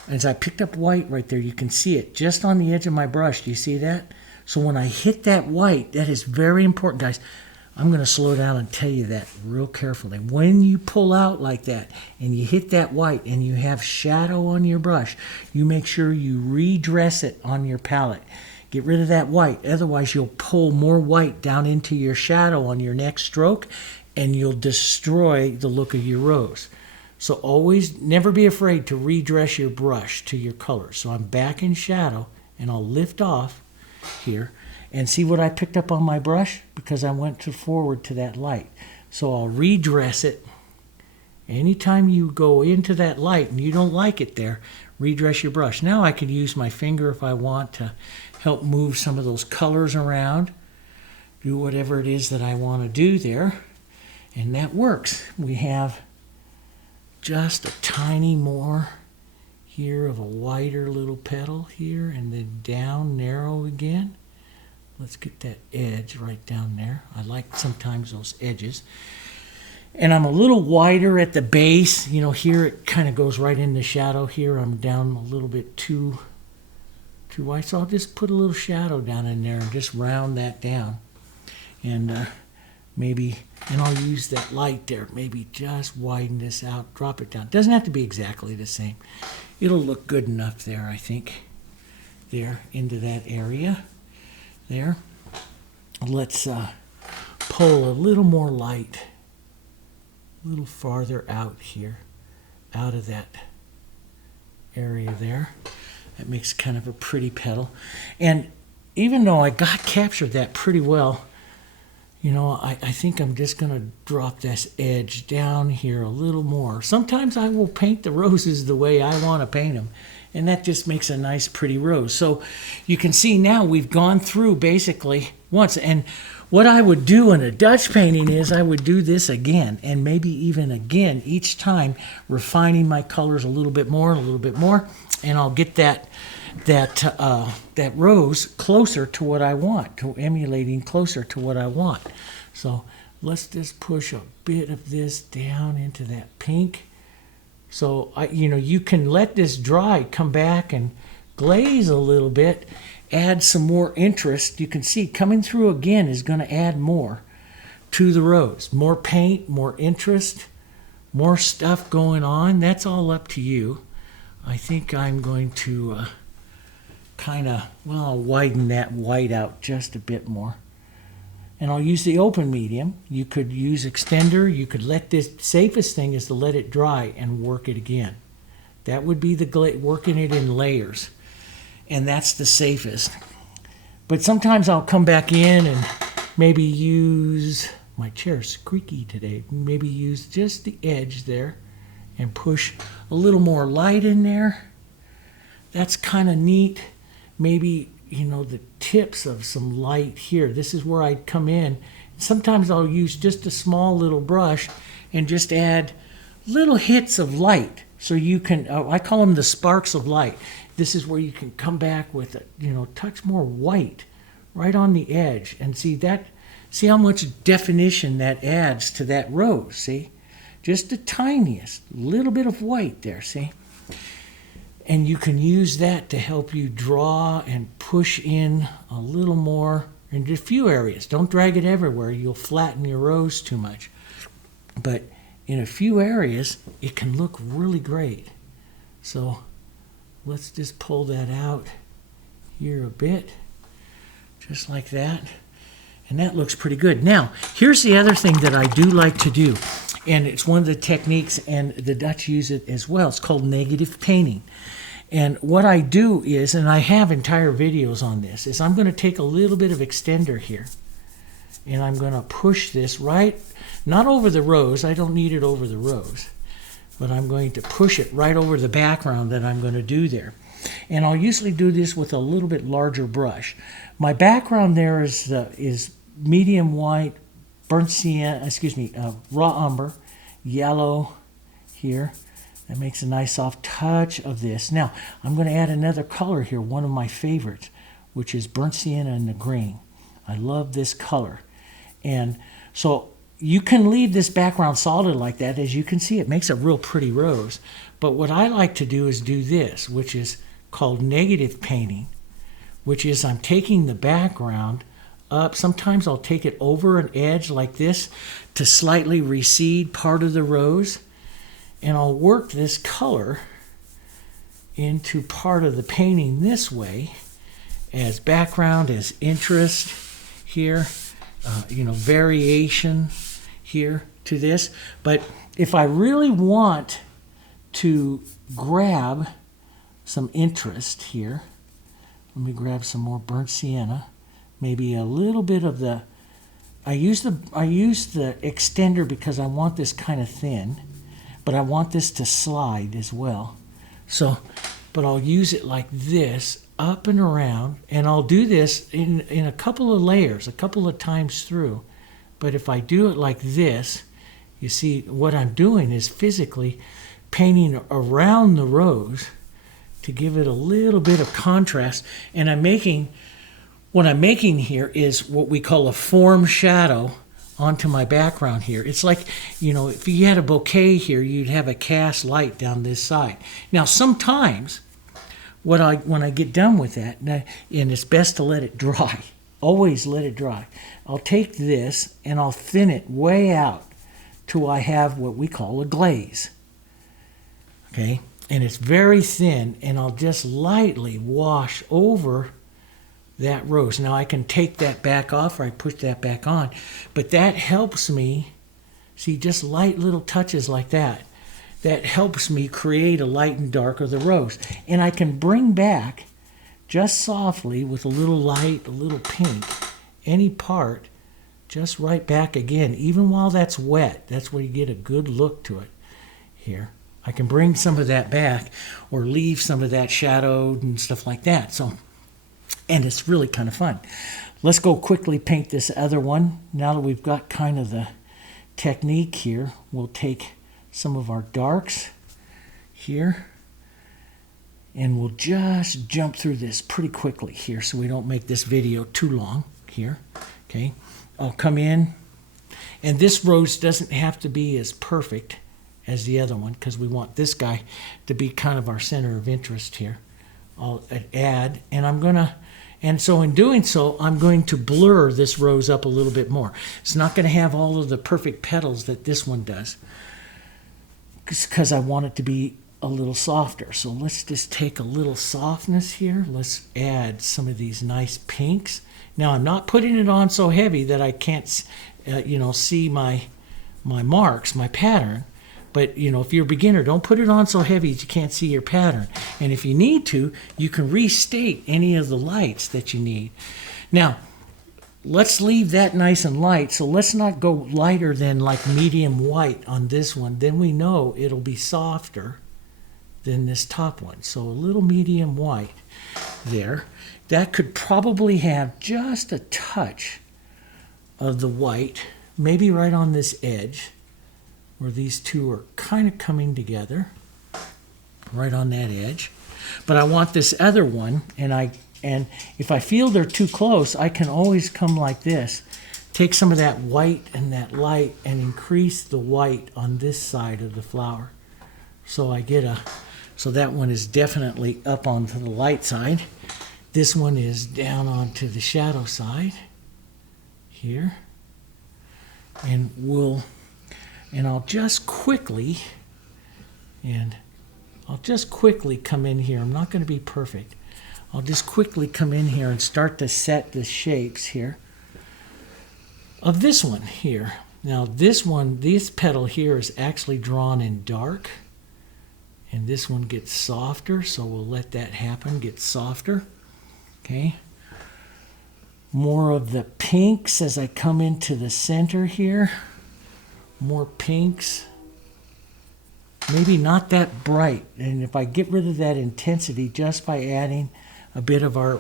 as I picked up white right there, you can see it just on the edge of my brush. Do you see that? So when I hit that white, that is very important, guys. I'm going to slow down and tell you that real carefully. When you pull out like that and you hit that white and you have shadow on your brush, you make sure you redress it on your palette. Get rid of that white. Otherwise, you'll pull more white down into your shadow on your next stroke and you'll destroy the look of your rose. So always, never be afraid to redress your brush to your color. So I'm back in shadow and I'll lift off here and see what I picked up on my brush because I went forward to that light. So I'll redress it. Anytime you go into that light and you don't like it there, redress your brush. Now I could use my finger if I want to help move some of those colors around. Do whatever it is that I want to do there. And that works. We have just a tiny more here of a wider little petal here, and then down narrow again. Let's get that edge right down there. I like sometimes those edges. And I'm a little wider at the base. You know, here it kind of goes right in the shadow. Here I'm down a little bit too white. So I'll just put a little shadow down in there and just round that down. And and I'll use that light there. Maybe just widen this out, drop it down. Doesn't have to be exactly the same. It'll look good enough there, I think. There, into that area. There. Let's pull a little more light, a little farther out here, out of that area there. That makes kind of a pretty petal. And even though I captured that pretty well, you know, I think I'm just going to drop this edge down here a little more. Sometimes I will paint the roses the way I want to paint them, and that just makes a nice, pretty rose. So you can see now we've gone through basically once. And what I would do in a Dutch painting is I would do this again, and maybe even again each time, refining my colors a little bit more, and I'll get that rose closer to what I want, to emulating closer to what I want. So let's just push a bit of this down into that pink. So you can let this dry, come back and glaze a little bit, add some more interest. You can see coming through again is going to add more to the rose. More paint, more interest, more stuff going on. That's all up to you. I think I'm going to I'll widen that white out just a bit more. And I'll use the open medium. You could use extender. You could let this, safest thing is to let it dry and work it again. That would be working it in layers. And that's the safest. But sometimes I'll come back in and maybe use, my chair's creaky today, maybe use just the edge there and push a little more light in there. That's kind of neat. Maybe, the tips of some light here. This is where I'd come in. Sometimes I'll use just a small little brush and just add little hits of light. So you can, I call them the sparks of light. This is where you can come back with it, touch more white right on the edge and see how much definition that adds to that rose, see? Just the tiniest little bit of white there, see? And you can use that to help you draw and push in a little more in a few areas. Don't drag it everywhere. You'll flatten your rose too much. But in a few areas, it can look really great. So let's just pull that out here a bit, just like that. And that looks pretty good. Now, here's the other thing that I do like to do. And it's one of the techniques, and the Dutch use it as well. It's called negative painting. And what I do is, and I have entire videos on this, is I'm going to take a little bit of extender here. And I'm going to push this right, not over the rose. I don't need it over the rose. But I'm going to push it right over the background that I'm going to do there. And I'll usually do this with a little bit larger brush. My background there is medium white, burnt sienna, raw umber, yellow here. That makes a nice soft touch of this. Now, I'm going to add another color here, one of my favorites, which is burnt sienna in the green. I love this color. And so you can leave this background solid like that. As you can see, it makes a real pretty rose. But what I like to do is do this, which is called negative painting, which is I'm taking the background up. Sometimes I'll take it over an edge like this to slightly recede part of the rose. And I'll work this color into part of the painting this way as background, as interest here, variation here to this. But if I really want to grab some interest here, let me grab some more burnt sienna, maybe a little bit of the, I use the extender because I want this kind of thin, but I want this to slide as well. So, but I'll use it like this, up and around, and I'll do this in a couple of layers, a couple of times through. But if I do it like this, you see what I'm doing is physically painting around the rose to give it a little bit of contrast. And what I'm making here is what we call a form shadow onto my background here. It's like, if you had a bouquet here, you'd have a cast light down this side. Now, sometimes when I get done with that, and it's best to let it dry, always let it dry, I'll take this and I'll thin it way out till I have what we call a glaze. Okay, and it's very thin, and I'll just lightly wash over that rose. Now I can take that back off, or I push that back on, but that helps me, see, just light little touches like that. That helps me create a light and dark of the rose. And I can bring back just softly with a little light, a little pink, any part, just right back again, even while that's wet. That's where you get a good look to it here. I can bring some of that back or leave some of that shadowed and stuff like that. So, and it's really kind of fun. Let's go quickly paint this other one. Now that we've got kind of the technique here, we'll take some of our darks here, and we'll just jump through this pretty quickly here so we don't make this video too long here. Okay, I'll come in, and this rose doesn't have to be as perfect as the other one because we want this guy to be kind of our center of interest here. I'll add, and so in doing so, I'm going to blur this rose up a little bit more. It's not going to have all of the perfect petals that this one does because I want it to be a little softer. So let's just take a little softness here. Let's add some of these nice pinks. Now I'm not putting it on so heavy that I can't, see my marks, my pattern. But, if you're a beginner, don't put it on so heavy that you can't see your pattern. And if you need to, you can restate any of the lights that you need. Now, let's leave that nice and light. So let's not go lighter than like medium white on this one. Then we know it'll be softer than this top one. So a little medium white there. That could probably have just a touch of the white, maybe right on this edge, where these two are kind of coming together, right on that edge. But I want this other one, and if I feel they're too close, I can always come like this, take some of that white and that light and increase the white on this side of the flower. So I get so that one is definitely up onto the light side. This one is down onto the shadow side here. And I'll just quickly come in here. I'm not going to be perfect. I'll just quickly come in here and start to set the shapes here of this one here. Now this petal here is actually drawn in dark, and this one gets softer, so we'll let that happen, get softer. Okay. More of the pinks as I come into the center here. More pinks. maybe not that bright. And if I get rid of that intensity just by adding a bit of our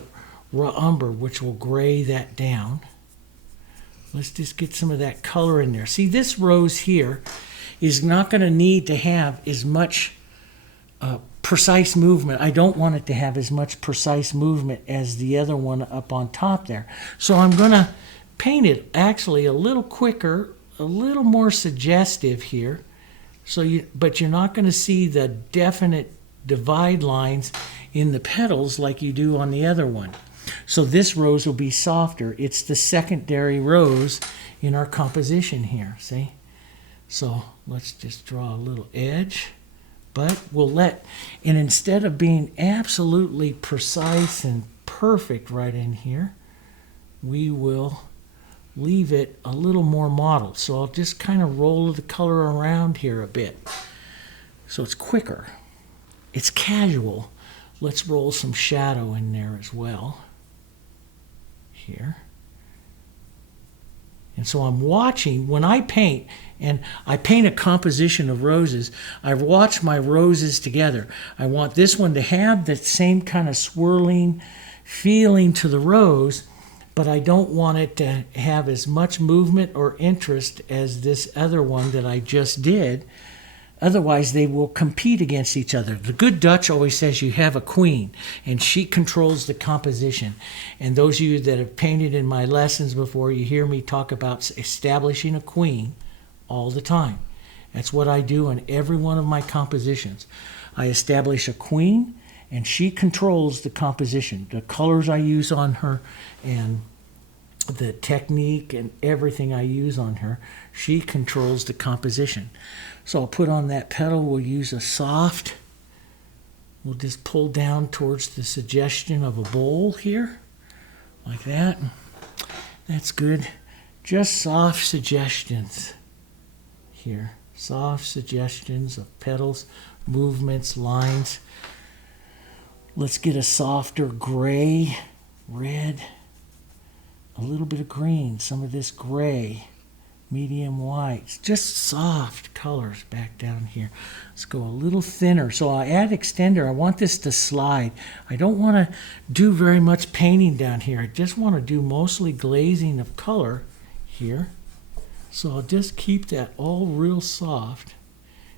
raw umber, which will gray that down. Let's just get some of that color in there. See, this rose here is not going to need to have as much precise movement. I don't want it to have as much precise movement as the other one up on top there. So I'm going to paint it actually a little quicker, a little more suggestive here. But you're not going to see the definite divide lines in the petals like you do on the other one. So this rose will be softer. It's the secondary rose in our composition here, see? So let's just draw a little edge. But and instead of being absolutely precise and perfect right in here, we will leave it a little more mottled. So I'll just kind of roll the color around here a bit. So it's quicker. It's casual. Let's roll some shadow in there as well. Here. And so I'm watching, when I paint, and I paint a composition of roses, I watch my roses together. I want this one to have that same kind of swirling feeling to the rose, but I don't want it to have as much movement or interest as this other one that I just did. Otherwise, they will compete against each other. The good Dutch always says you have a queen, and she controls the composition. And those of you that have painted in my lessons before, you hear me talk about establishing a queen all the time. That's what I do in every one of my compositions. I establish a queen, and she controls the composition, the colors I use on her, and the technique and everything I use on her. She controls the composition. So I'll put on that petal. We'll use a soft. We'll just pull down towards the suggestion of a bowl here, like that. That's good. Just soft suggestions here. Soft suggestions of petals, movements, lines. Let's get a softer gray, red, a little bit of green, some of this gray, medium whites, just soft colors back down here. Let's go a little thinner. So I add extender. I want this to slide. I don't want to do very much painting down here. I just want to do mostly glazing of color here. So I'll just keep that all real soft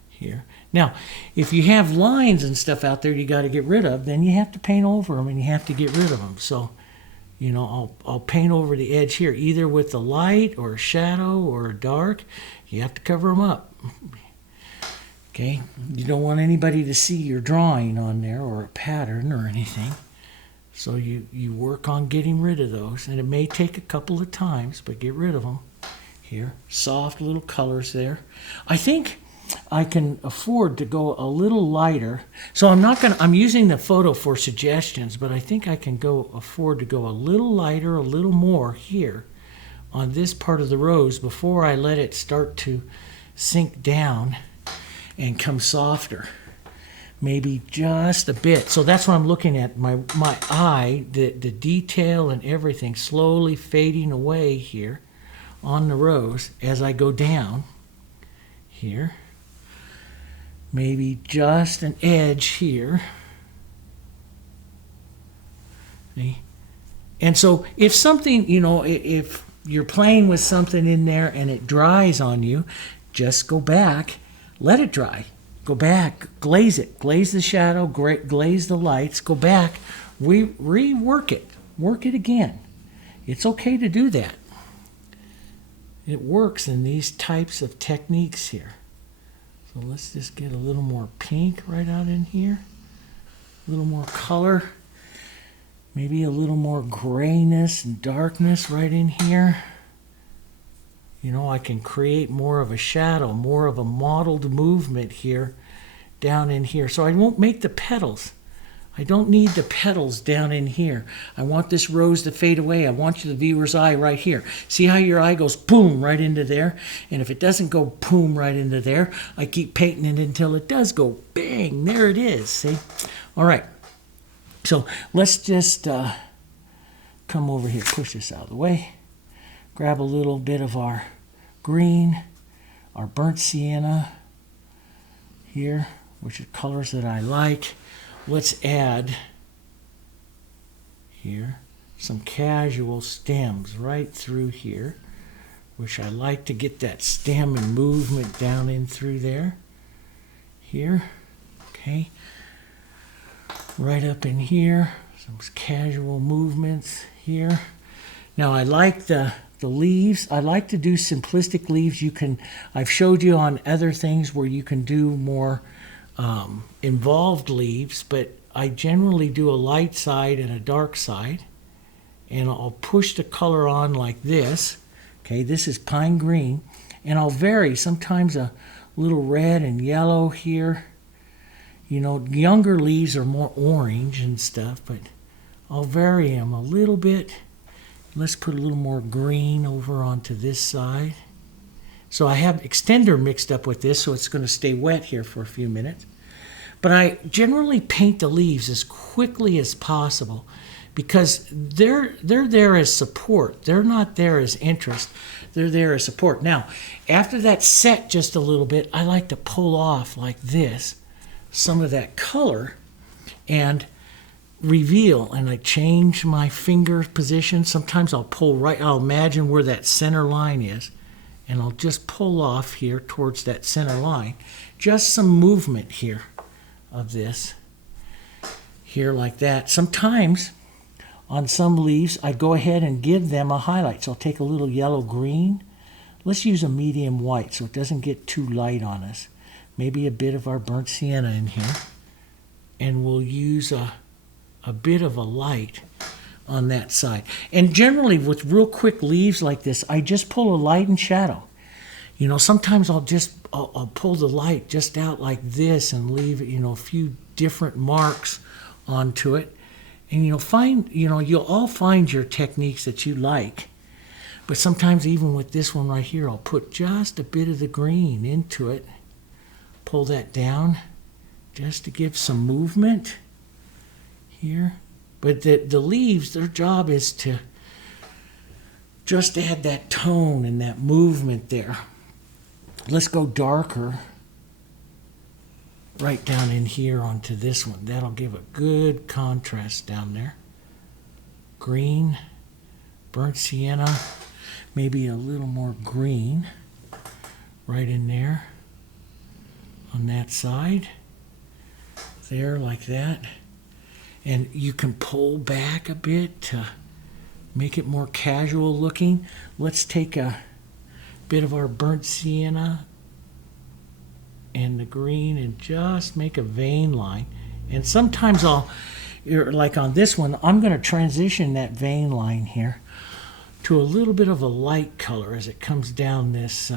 here. Now, if you have lines and stuff out there you got to get rid of, then you have to paint over them and you have to get rid of them. So, you know, I'll paint over the edge here, either with a light or a shadow or a dark. You have to cover them up. Okay? You don't want anybody to see your drawing on there or a pattern or anything. So you work on getting rid of those. And it may take a couple of times, but get rid of them. Here, soft little colors there. I think I can afford to go a little lighter. So I'm using the photo for suggestions, but I think I can afford to go a little lighter, a little more here on this part of the rose before I let it start to sink down and come softer. Maybe just a bit. So that's what I'm looking at. My eye, the detail and everything slowly fading away here on the rose as I go down here. Maybe just an edge here. See? And so if something, you know, if you're playing with something in there and it dries on you, just go back, let it dry. Go back, glaze it, glaze the shadow, glaze the lights, go back, rework it, work it again. It's okay to do that. It works in these types of techniques here. So let's just get a little more pink right out in here. A little more color. Maybe a little more grayness and darkness right in here. You know, I can create more of a shadow, more of a mottled movement here, down in here. So I won't make the petals. I don't need the petals down in here. I want this rose to fade away. I want the viewer's eye right here. See how your eye goes boom right into there? And if it doesn't go boom right into there, I keep painting it until it does go bang. There it is, see? All right. So let's just come over here, push this out of the way. Grab a little bit of our green, our burnt sienna here, which are colors that I like. Let's add here some casual stems right through here, which I like to get that stem and movement down in through there. Here, okay. Right up in here, some casual movements here. Now I like the leaves. I like to do simplistic leaves. I've showed you on other things where you can do more involved leaves, but I generally do a light side and a dark side, and I'll push the color on like this. Okay, this is pine green, and I'll vary sometimes a little red and yellow here. You know, younger leaves are more orange and stuff, but I'll vary them a little bit. Let's put a little more green over onto this side. So I have extender mixed up with this, so it's going to stay wet here for a few minutes. But I generally paint the leaves as quickly as possible because they're there as support. They're not there as interest. They're there as support. Now, after that's set just a little bit, I like to pull off like this some of that color and reveal, and I change my finger position. Sometimes I'll imagine where that center line is, and I'll just pull off here towards that center line. Just some movement here of this, here like that. Sometimes on some leaves, I go ahead and give them a highlight. So I'll take a little yellow green. Let's use a medium white so it doesn't get too light on us. Maybe a bit of our burnt sienna in here, and we'll use a bit of a light on that side. And generally with real quick leaves like this, I just pull a light and shadow. You know, sometimes I'll pull the light just out like this and leave, you know, a few different marks onto it. And you'll all find your techniques that you like. But sometimes even with this one right here, I'll put just a bit of the green into it. Pull that down just to give some movement here. But the leaves, their job is to just add that tone and that movement there. Let's go darker right down in here onto this one. That'll give a good contrast down there. Green, burnt sienna, maybe a little more green right in there on that side. There, like that. And you can pull back a bit to make it more casual looking. Let's take a bit of our burnt sienna and the green and just make a vein line. And sometimes like on this one, I'm going to transition that vein line here to a little bit of a light color as it comes down this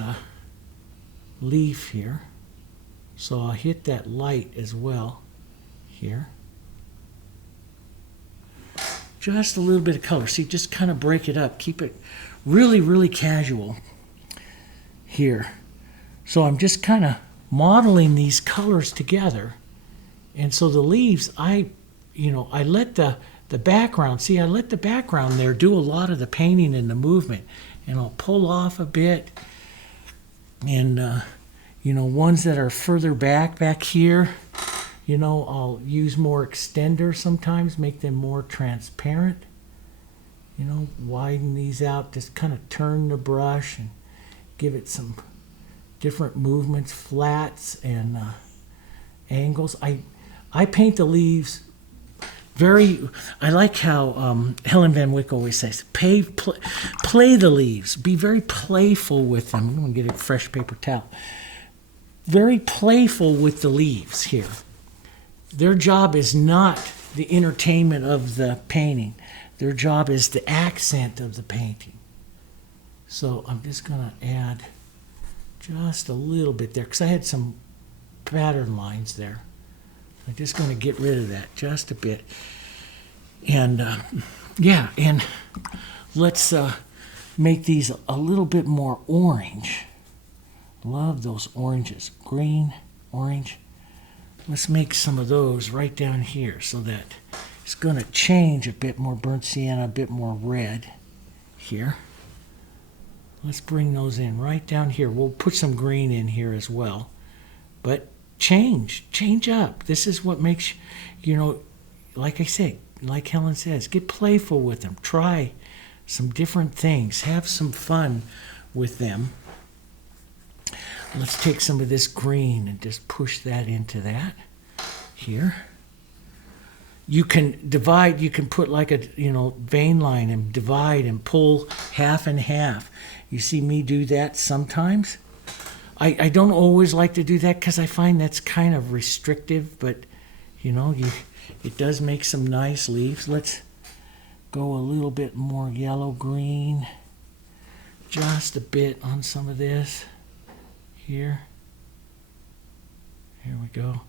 leaf here. So I'll hit that light as well here. Just a little bit of color. See, just kind of break it up. Keep it really, really casual here. So I'm just kind of modeling these colors together. And so the leaves, I let the background, see, I let the background there do a lot of the painting and the movement. And I'll pull off a bit. And, ones that are further back here, I'll use more extender sometimes, make them more transparent. Widen these out, just kind of turn the brush and give it some different movements, flats and angles. I paint the leaves I like how Helen Van Wyck always says, play the leaves. Be very playful with them. I'm going to get a fresh paper towel. Very playful with the leaves here. Their job is not the entertainment of the painting. Their job is the accent of the painting. So I'm just going to add just a little bit there because I had some pattern lines there. I'm just going to get rid of that just a bit. And and let's make these a little bit more orange. Love those oranges. Green, orange. Let's make some of those right down here so that it's going to change a bit more burnt sienna, a bit more red here. Let's bring those in right down here. We'll put some green in here as well. But change up. This is what makes, like I say, like Helen says, get playful with them. Try some different things. Have some fun with them. Let's take some of this green and just push that into that here. You can divide, you can put like a, vein line and divide and pull half and half. You see me do that sometimes. I don't always like to do that because I find that's kind of restrictive, but it does make some nice leaves. Let's go a little bit more yellow-green, just a bit on some of this here. Here we go.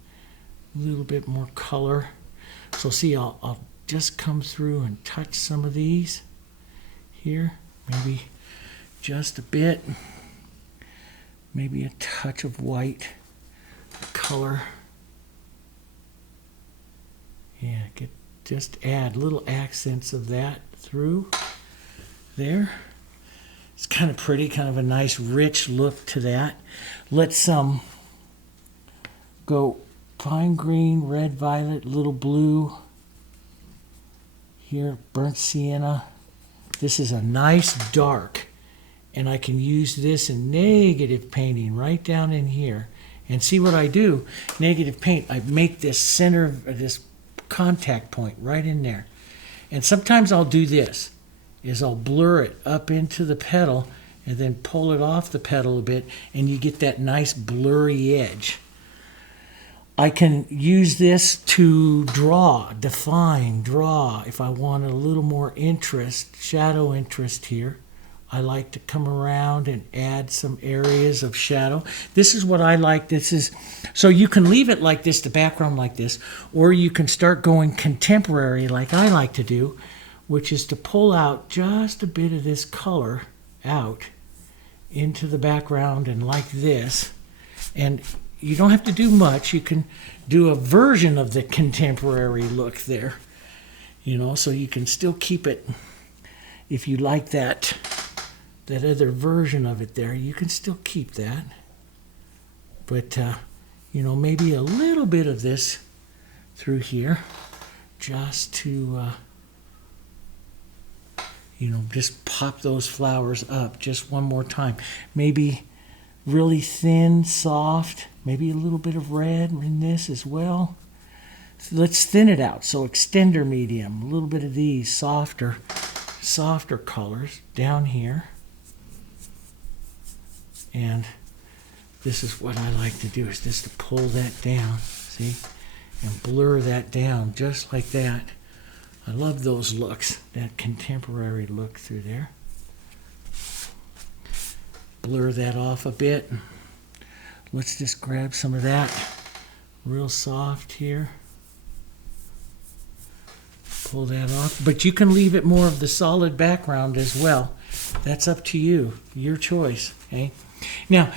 A little bit more color. So see, I'll just come through and touch some of these here. Maybe just a bit. Maybe a touch of white color. Yeah, just add little accents of that through there. It's kind of pretty, kind of a nice rich look to that. Let's go fine green, red, violet, little blue. Here, burnt sienna. This is a nice dark, and I can use this in negative painting right down in here. And see what I do, negative paint, I make this center of this contact point right in there. And sometimes I'll do this, is I'll blur it up into the petal and then pull it off the petal a bit, and you get that nice blurry edge. I can use this to define, draw, if I want a little more interest, shadow interest here. I like to come around and add some areas of shadow. This is what I like. So you can leave it like this, the background like this, or you can start going contemporary like I like to do, which is to pull out just a bit of this color out into the background and like this. And you don't have to do much. You can do a version of the contemporary look there, so you can still keep it. If you like that other version of it there, you can still keep that. But, maybe a little bit of this through here just to, just pop those flowers up just one more time. Maybe really thin, soft, maybe a little bit of red in this as well. So let's thin it out. So extender medium, a little bit of these softer colors down here. And this is what I like to do, is just to pull that down, see? And blur that down just like that. I love those looks, that contemporary look through there. Blur that off a bit. Let's just grab some of that real soft here. Pull that off. But you can leave it more of the solid background as well. That's up to you, your choice. Okay. Now,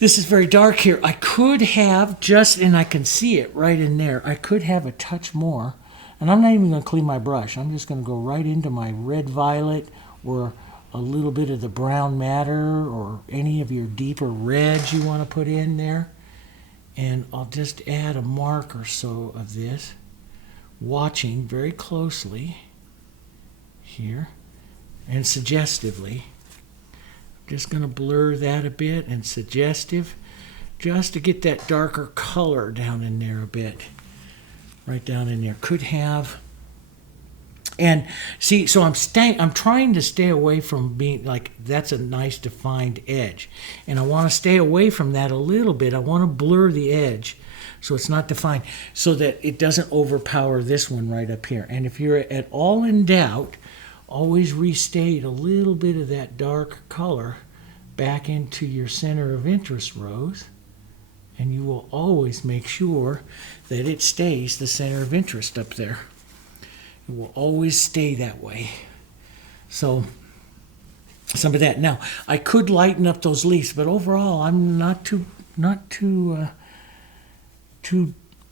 this is very dark here. I could have and I can see it right in there, I could have a touch more. And I'm not even going to clean my brush. I'm just going to go right into my red violet or a little bit of the brown madder or any of your deeper reds you want to put in there. And I'll just add a mark or so of this, watching very closely here and suggestively. I'm just going to blur that a bit and suggestive just to get that darker color down in there a bit. Right down in there. Could have. And see, so I'm trying to stay away from being like, that's a nice defined edge. And I want to stay away from that a little bit. I want to blur the edge so it's not defined, so that it doesn't overpower this one right up here. And if you're at all in doubt, always restate a little bit of that dark color back into your center of interest rows. And you will always make sure that it stays the center of interest up there. It will always stay that way. So some of that. Now, I could lighten up those leaves, but overall, I'm not too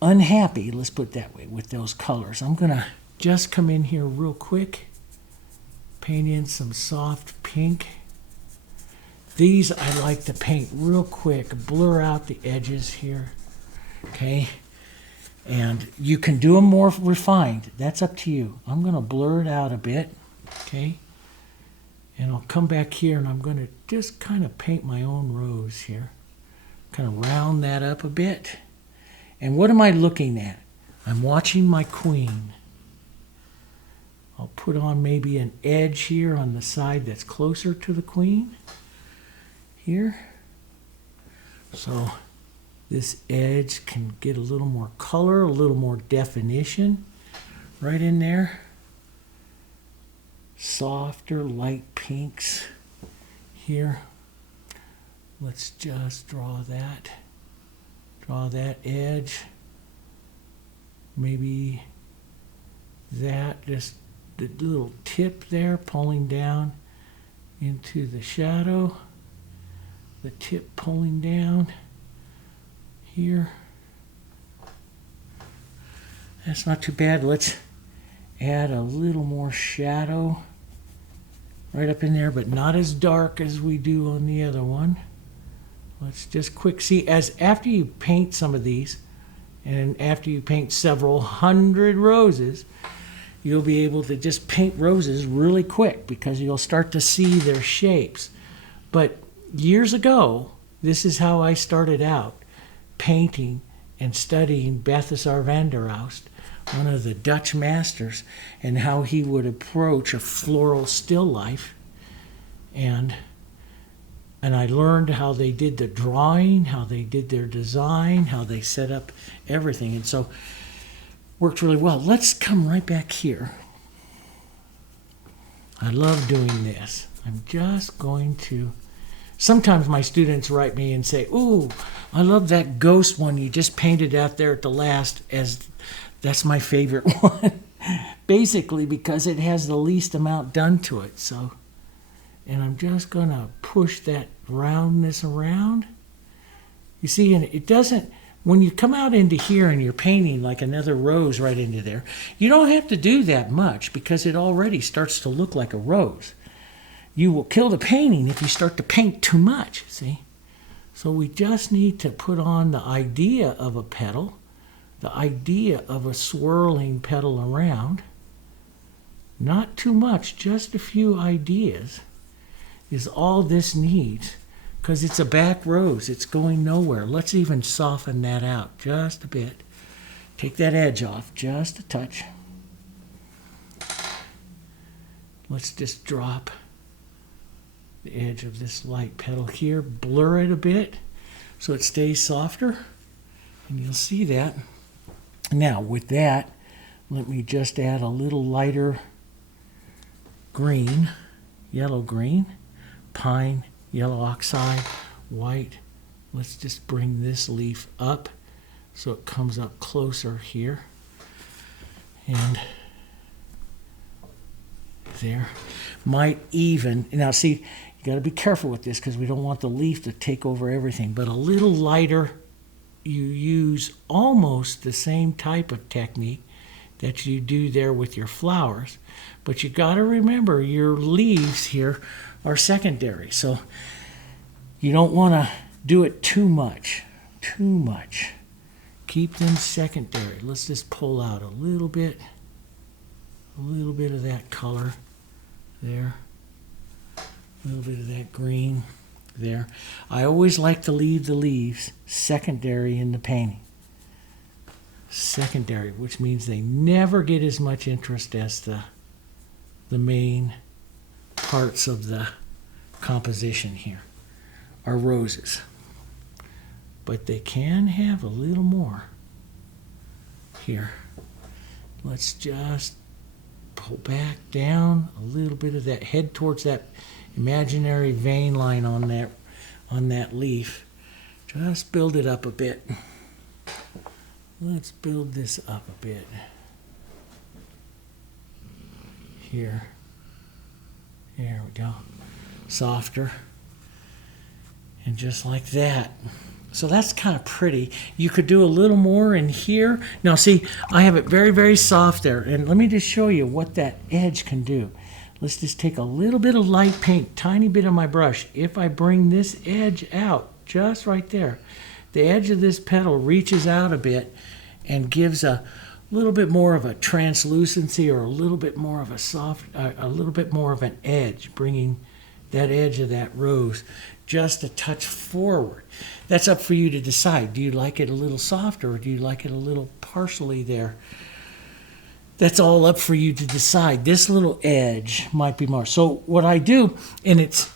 unhappy, let's put it that way, with those colors. I'm going to just come in here real quick, paint in some soft pink. These I like to paint real quick, blur out the edges here Okay, and you can do them more refined. That's up to you. I'm going to blur it out a bit. Okay, and I'll come back here and I'm going to just kind of paint my own rose here. Kind of round that up a bit. And what am I looking at? I'm watching my queen. I'll put on maybe an edge here on the side that's closer to the queen. Here. So this edge can get a little more color, a little more definition right in there. Softer light pinks here. Let's just draw that edge. Maybe that, just the little tip there pulling down into the shadow. The tip pulling down here. That's not too bad. Let's add a little more shadow right up in there, but not as dark as we do on the other one. Let's just quick see, as after you paint some of these, and after you paint several hundred roses, you'll be able to just paint roses really quick because you'll start to see their shapes. But years ago, this is how I started out, painting and studying Balthasar van der Aust, one of the Dutch masters, and how he would approach a floral still life. And I learned how they did the drawing, how they did their design, how they set up everything. And so worked really well. Let's come right back here. I love doing this. I'm just going to, sometimes my students write me and say, ooh, I love that ghost one you just painted out there at the last, as that's my favorite one. Basically because it has the least amount done to it. So, and I'm just going to push that roundness around. You see, and it doesn't, when you come out into here and you're painting like another rose right into there, you don't have to do that much because it already starts to look like a rose. You will kill the painting if you start to paint too much, see? So we just need to put on the idea of a petal, the idea of a swirling petal around. Not too much, just a few ideas is all this needs, because it's a back rose. It's going nowhere. Let's even soften that out just a bit. Take that edge off just a touch. Let's just drop the edge of this light petal here, blur it a bit so it stays softer, and you'll see that. Now with that, let me just add a little lighter green, yellow green, pine, yellow oxide, white. Let's just bring this leaf up so it comes up closer here. And there. Might even, now see, you got to be careful with this because we don't want the leaf to take over everything, but a little lighter, you use almost the same type of technique that you do there with your flowers. But you got to remember your leaves here are secondary. So you don't want to do it too much. Keep them secondary. Let's just pull out a little bit of that color there. A little bit of that green there. I always like to leave the leaves secondary in the painting. Secondary, which means they never get as much interest as the main parts of the composition here are roses. But they can have a little more here. Let's just pull back down a little bit of that, head towards that imaginary vein line on that leaf. Just build it up a bit. Let's build this up a bit here. There we go. Softer. And just like that. So that's kind of pretty. You could do a little more in here. Now see, I have it very, very soft there. And let me just show you what that edge can do. Let's just take a little bit of light paint, tiny bit on my brush. If I bring this edge out, just right there, the edge of this petal reaches out a bit and gives a little bit more of a translucency, or a little bit more of a soft, a little bit more of an edge, bringing that edge of that rose just a touch forward. That's up for you to decide. Do you like it a little softer, or do you like it a little partially there? That's all up for you to decide. This little edge might be more. So what I do, and it's,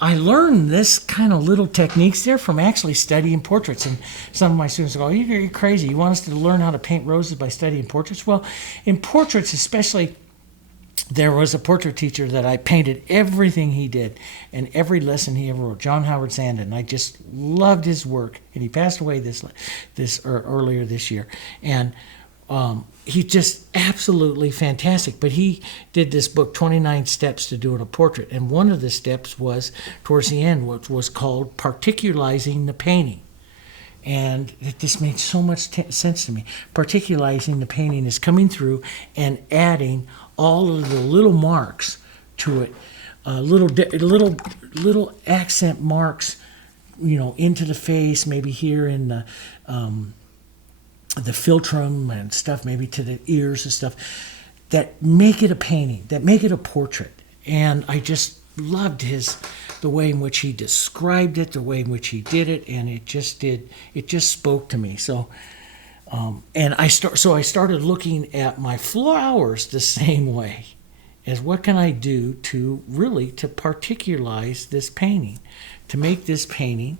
I learned this kind of little techniques there from actually studying portraits. And some of my students go, you're crazy. You want us to learn how to paint roses by studying portraits? Well, in portraits especially, there was a portrait teacher that I painted everything he did and every lesson he ever wrote, John Howard Sandon. And I just loved his work. And he passed away earlier this year. And he's just absolutely fantastic. But he did this book, 29 Steps to Doing a Portrait. And one of the steps was, towards the end, what was called particularizing the painting. And it just made so much sense to me. Particularizing the painting is coming through and adding all of the little marks to it, little accent marks, into the face, maybe here in the philtrum and stuff, maybe to the ears and stuff, that make it a painting, that make it a portrait. And I just loved the way in which he described it, the way in which he did it, and it just spoke to me. So, and I started looking at my flowers the same way, as what can I do to particularize this painting, to make this painting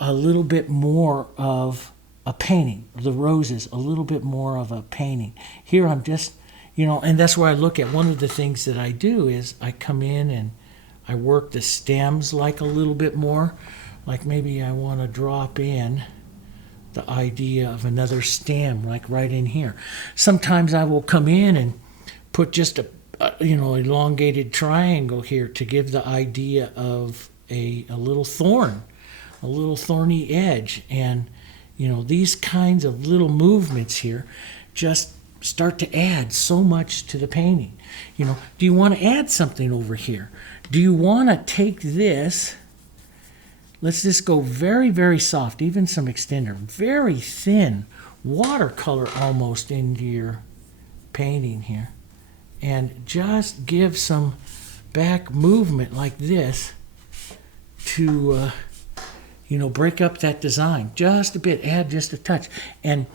a little bit more of a painting, the roses, a little bit more of a painting. Here I'm just, and that's where I look at. One of the things that I do is I come in and I work the stems like a little bit more, like maybe I want to drop in the idea of another stem, like right in here. Sometimes I will come in and put just a elongated triangle here to give the idea of a little thorn, a little thorny edge. And these kinds of little movements here just start to add so much to the painting. Do you want to add something over here? Do you want to take this, let's just go very, very soft, even some extender, very thin, watercolor almost into your painting here, and just give some back movement like this to break up that design just a bit, add just a touch. And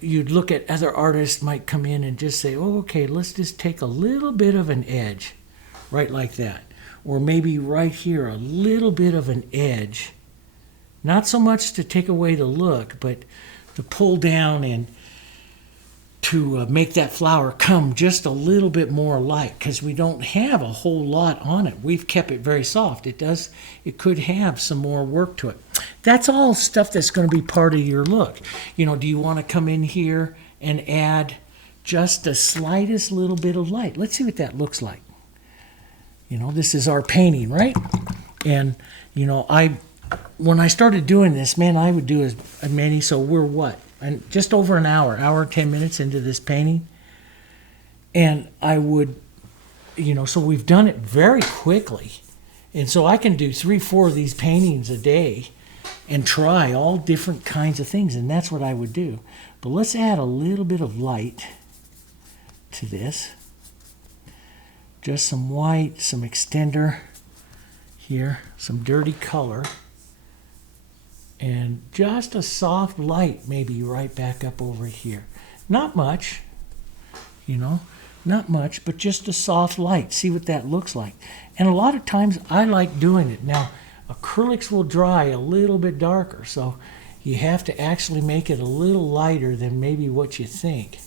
you'd look at other artists might come in and just say, oh, okay, let's just take a little bit of an edge right like that, or maybe right here a little bit of an edge, not so much to take away the look, but to pull down and to make that flower come just a little bit more light, because we don't have a whole lot on it. We've kept it very soft. It could have some more work to it. That's all stuff that's going to be part of your look. Do you want to come in here and add just the slightest little bit of light? Let's see what that looks like. This is our painting, right? And when I started doing this, man, I would do as many. So we're what? And just over an hour, 10 minutes into this painting. And I would, so we've done it very quickly. And so I can do 3-4 of these paintings a day and try all different kinds of things. And that's what I would do. But let's add a little bit of light to this. Just some white, some extender here, some dirty color. And just a soft light maybe right back up over here. Not much, not much, but just a soft light. See what that looks like. And a lot of times I like doing it. Now, acrylics will dry a little bit darker, so you have to actually make it a little lighter than maybe what you think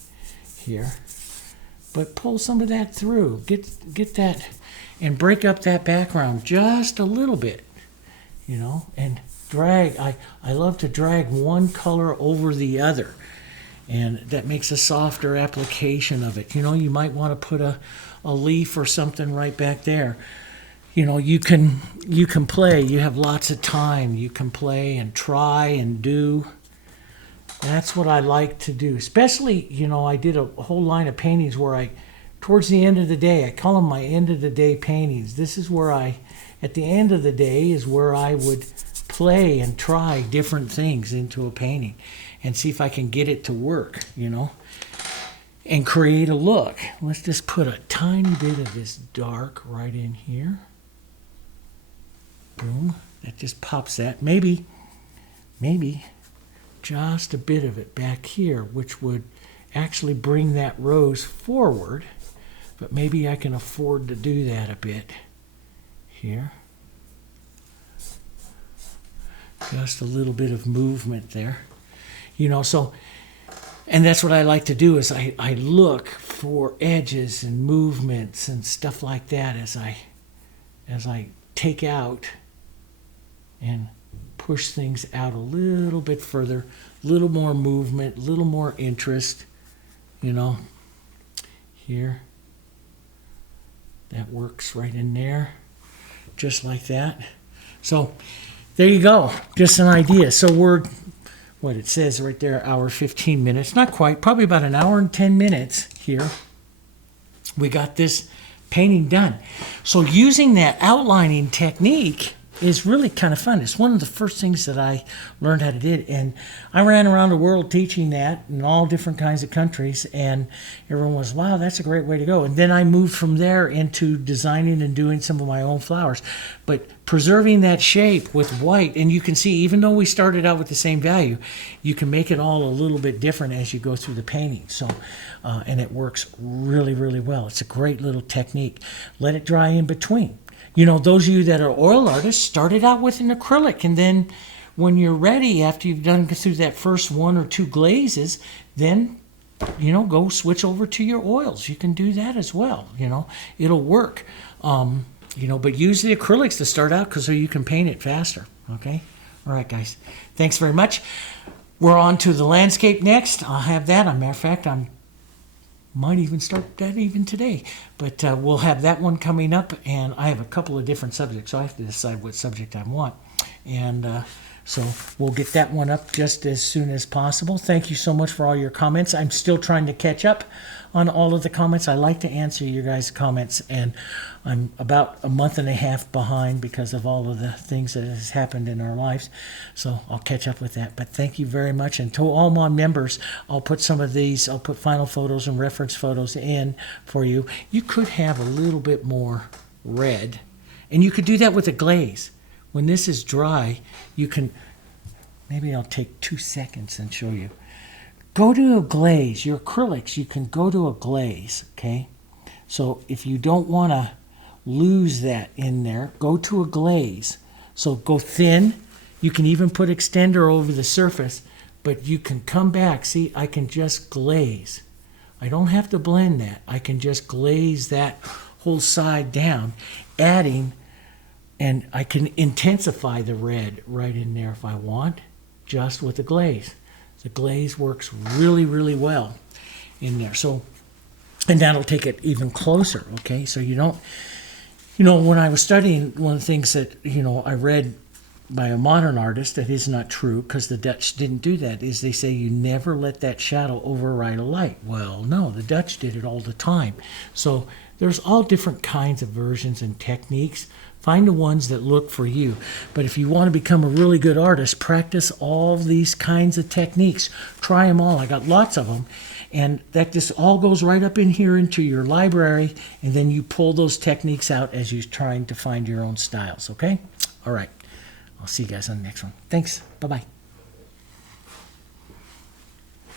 here. But pull some of that through. Get that and break up that background just a little bit, and drag. I love to drag one color over the other, and that makes a softer application of it. You might want to put a leaf or something right back there. You can play. You have lots of time. You can play and try and do. That's what I like to do. Especially, I did a whole line of paintings where towards the end of the day, I call them my end of the day paintings. This is where at the end of the day is where I would play and try different things into a painting and see if I can get it to work, you know, and create a look. Let's just put a tiny bit of this dark right in here. Boom. That just pops that. Maybe just a bit of it back here, which would actually bring that rose forward. But maybe I can afford to do that a bit here. Just a little bit of movement there. You know, so, and that's what I like to do is I look for edges and movements and stuff like that as I take out and push things out a little bit further, a little more movement, a little more interest, you know, here. That works right in there, just like that. So there you go, just an idea. So we're, what it says right there, hour 15 minutes, not quite, probably about an hour and 10 minutes here. We got this painting done. So using that outlining technique is really kind of fun. It's one of the first things that I learned how to do. And I ran around the world teaching that in all different kinds of countries, and everyone was, wow, that's a great way to go. And then I moved from there into designing and doing some of my own flowers. But preserving that shape with white, and you can see, even though we started out with the same value, you can make it all a little bit different as you go through the painting. So, and it works really, really well. It's a great little technique. Let it dry in between. You know, those of you that are oil artists, started out with an acrylic, and then when you're ready, after you've done through that first 1 or 2 glazes, then, you know, go switch over to your oils. You can do that as well, you know. It'll work. You know, but use the acrylics to start out because so you can paint it faster, okay? All right, guys. Thanks very much. We're on to the landscape next. I'll have that. As a matter of fact, might even start that even today, but we'll have that one coming up, and I have a couple of different subjects, so I have to decide what subject I want, and so we'll get that one up just as soon as possible. Thank you so much for all your comments. I'm still trying to catch up on all of the comments. I like to answer your guys' comments, and I'm about a month and a half behind because of all of the things that has happened in our lives. So I'll catch up with that. But thank you very much. And to all my members, I'll put some of these, I'll put final photos and reference photos in for you. You could have a little bit more red, and you could do that with a glaze. When this is dry, you can, maybe I'll take 2 seconds and show you. Go to a glaze. Your acrylics, you can go to a glaze, okay? So if you don't want to lose that in there, go to a glaze. So go thin. You can even put extender over the surface, but you can come back. See, I can just glaze. I don't have to blend that. I can just glaze that whole side down, adding, and I can intensify the red right in there if I want, just with the glaze. The glaze works really, really well in there. So, and that'll take it even closer, okay? So you don't, you know, when I was studying, one of the things that, you know, I read by a modern artist that is not true, because the Dutch didn't do that, is they say you never let that shadow override a light. Well, no, the Dutch did it all the time. So there's all different kinds of versions and techniques. Find the ones that look for you. But if you want to become a really good artist, practice all these kinds of techniques. Try them all. I got lots of them. And that just all goes right up in here into your library, and then you pull those techniques out as you're trying to find your own styles, okay? All right. I'll see you guys on the next one. Thanks. Bye-bye.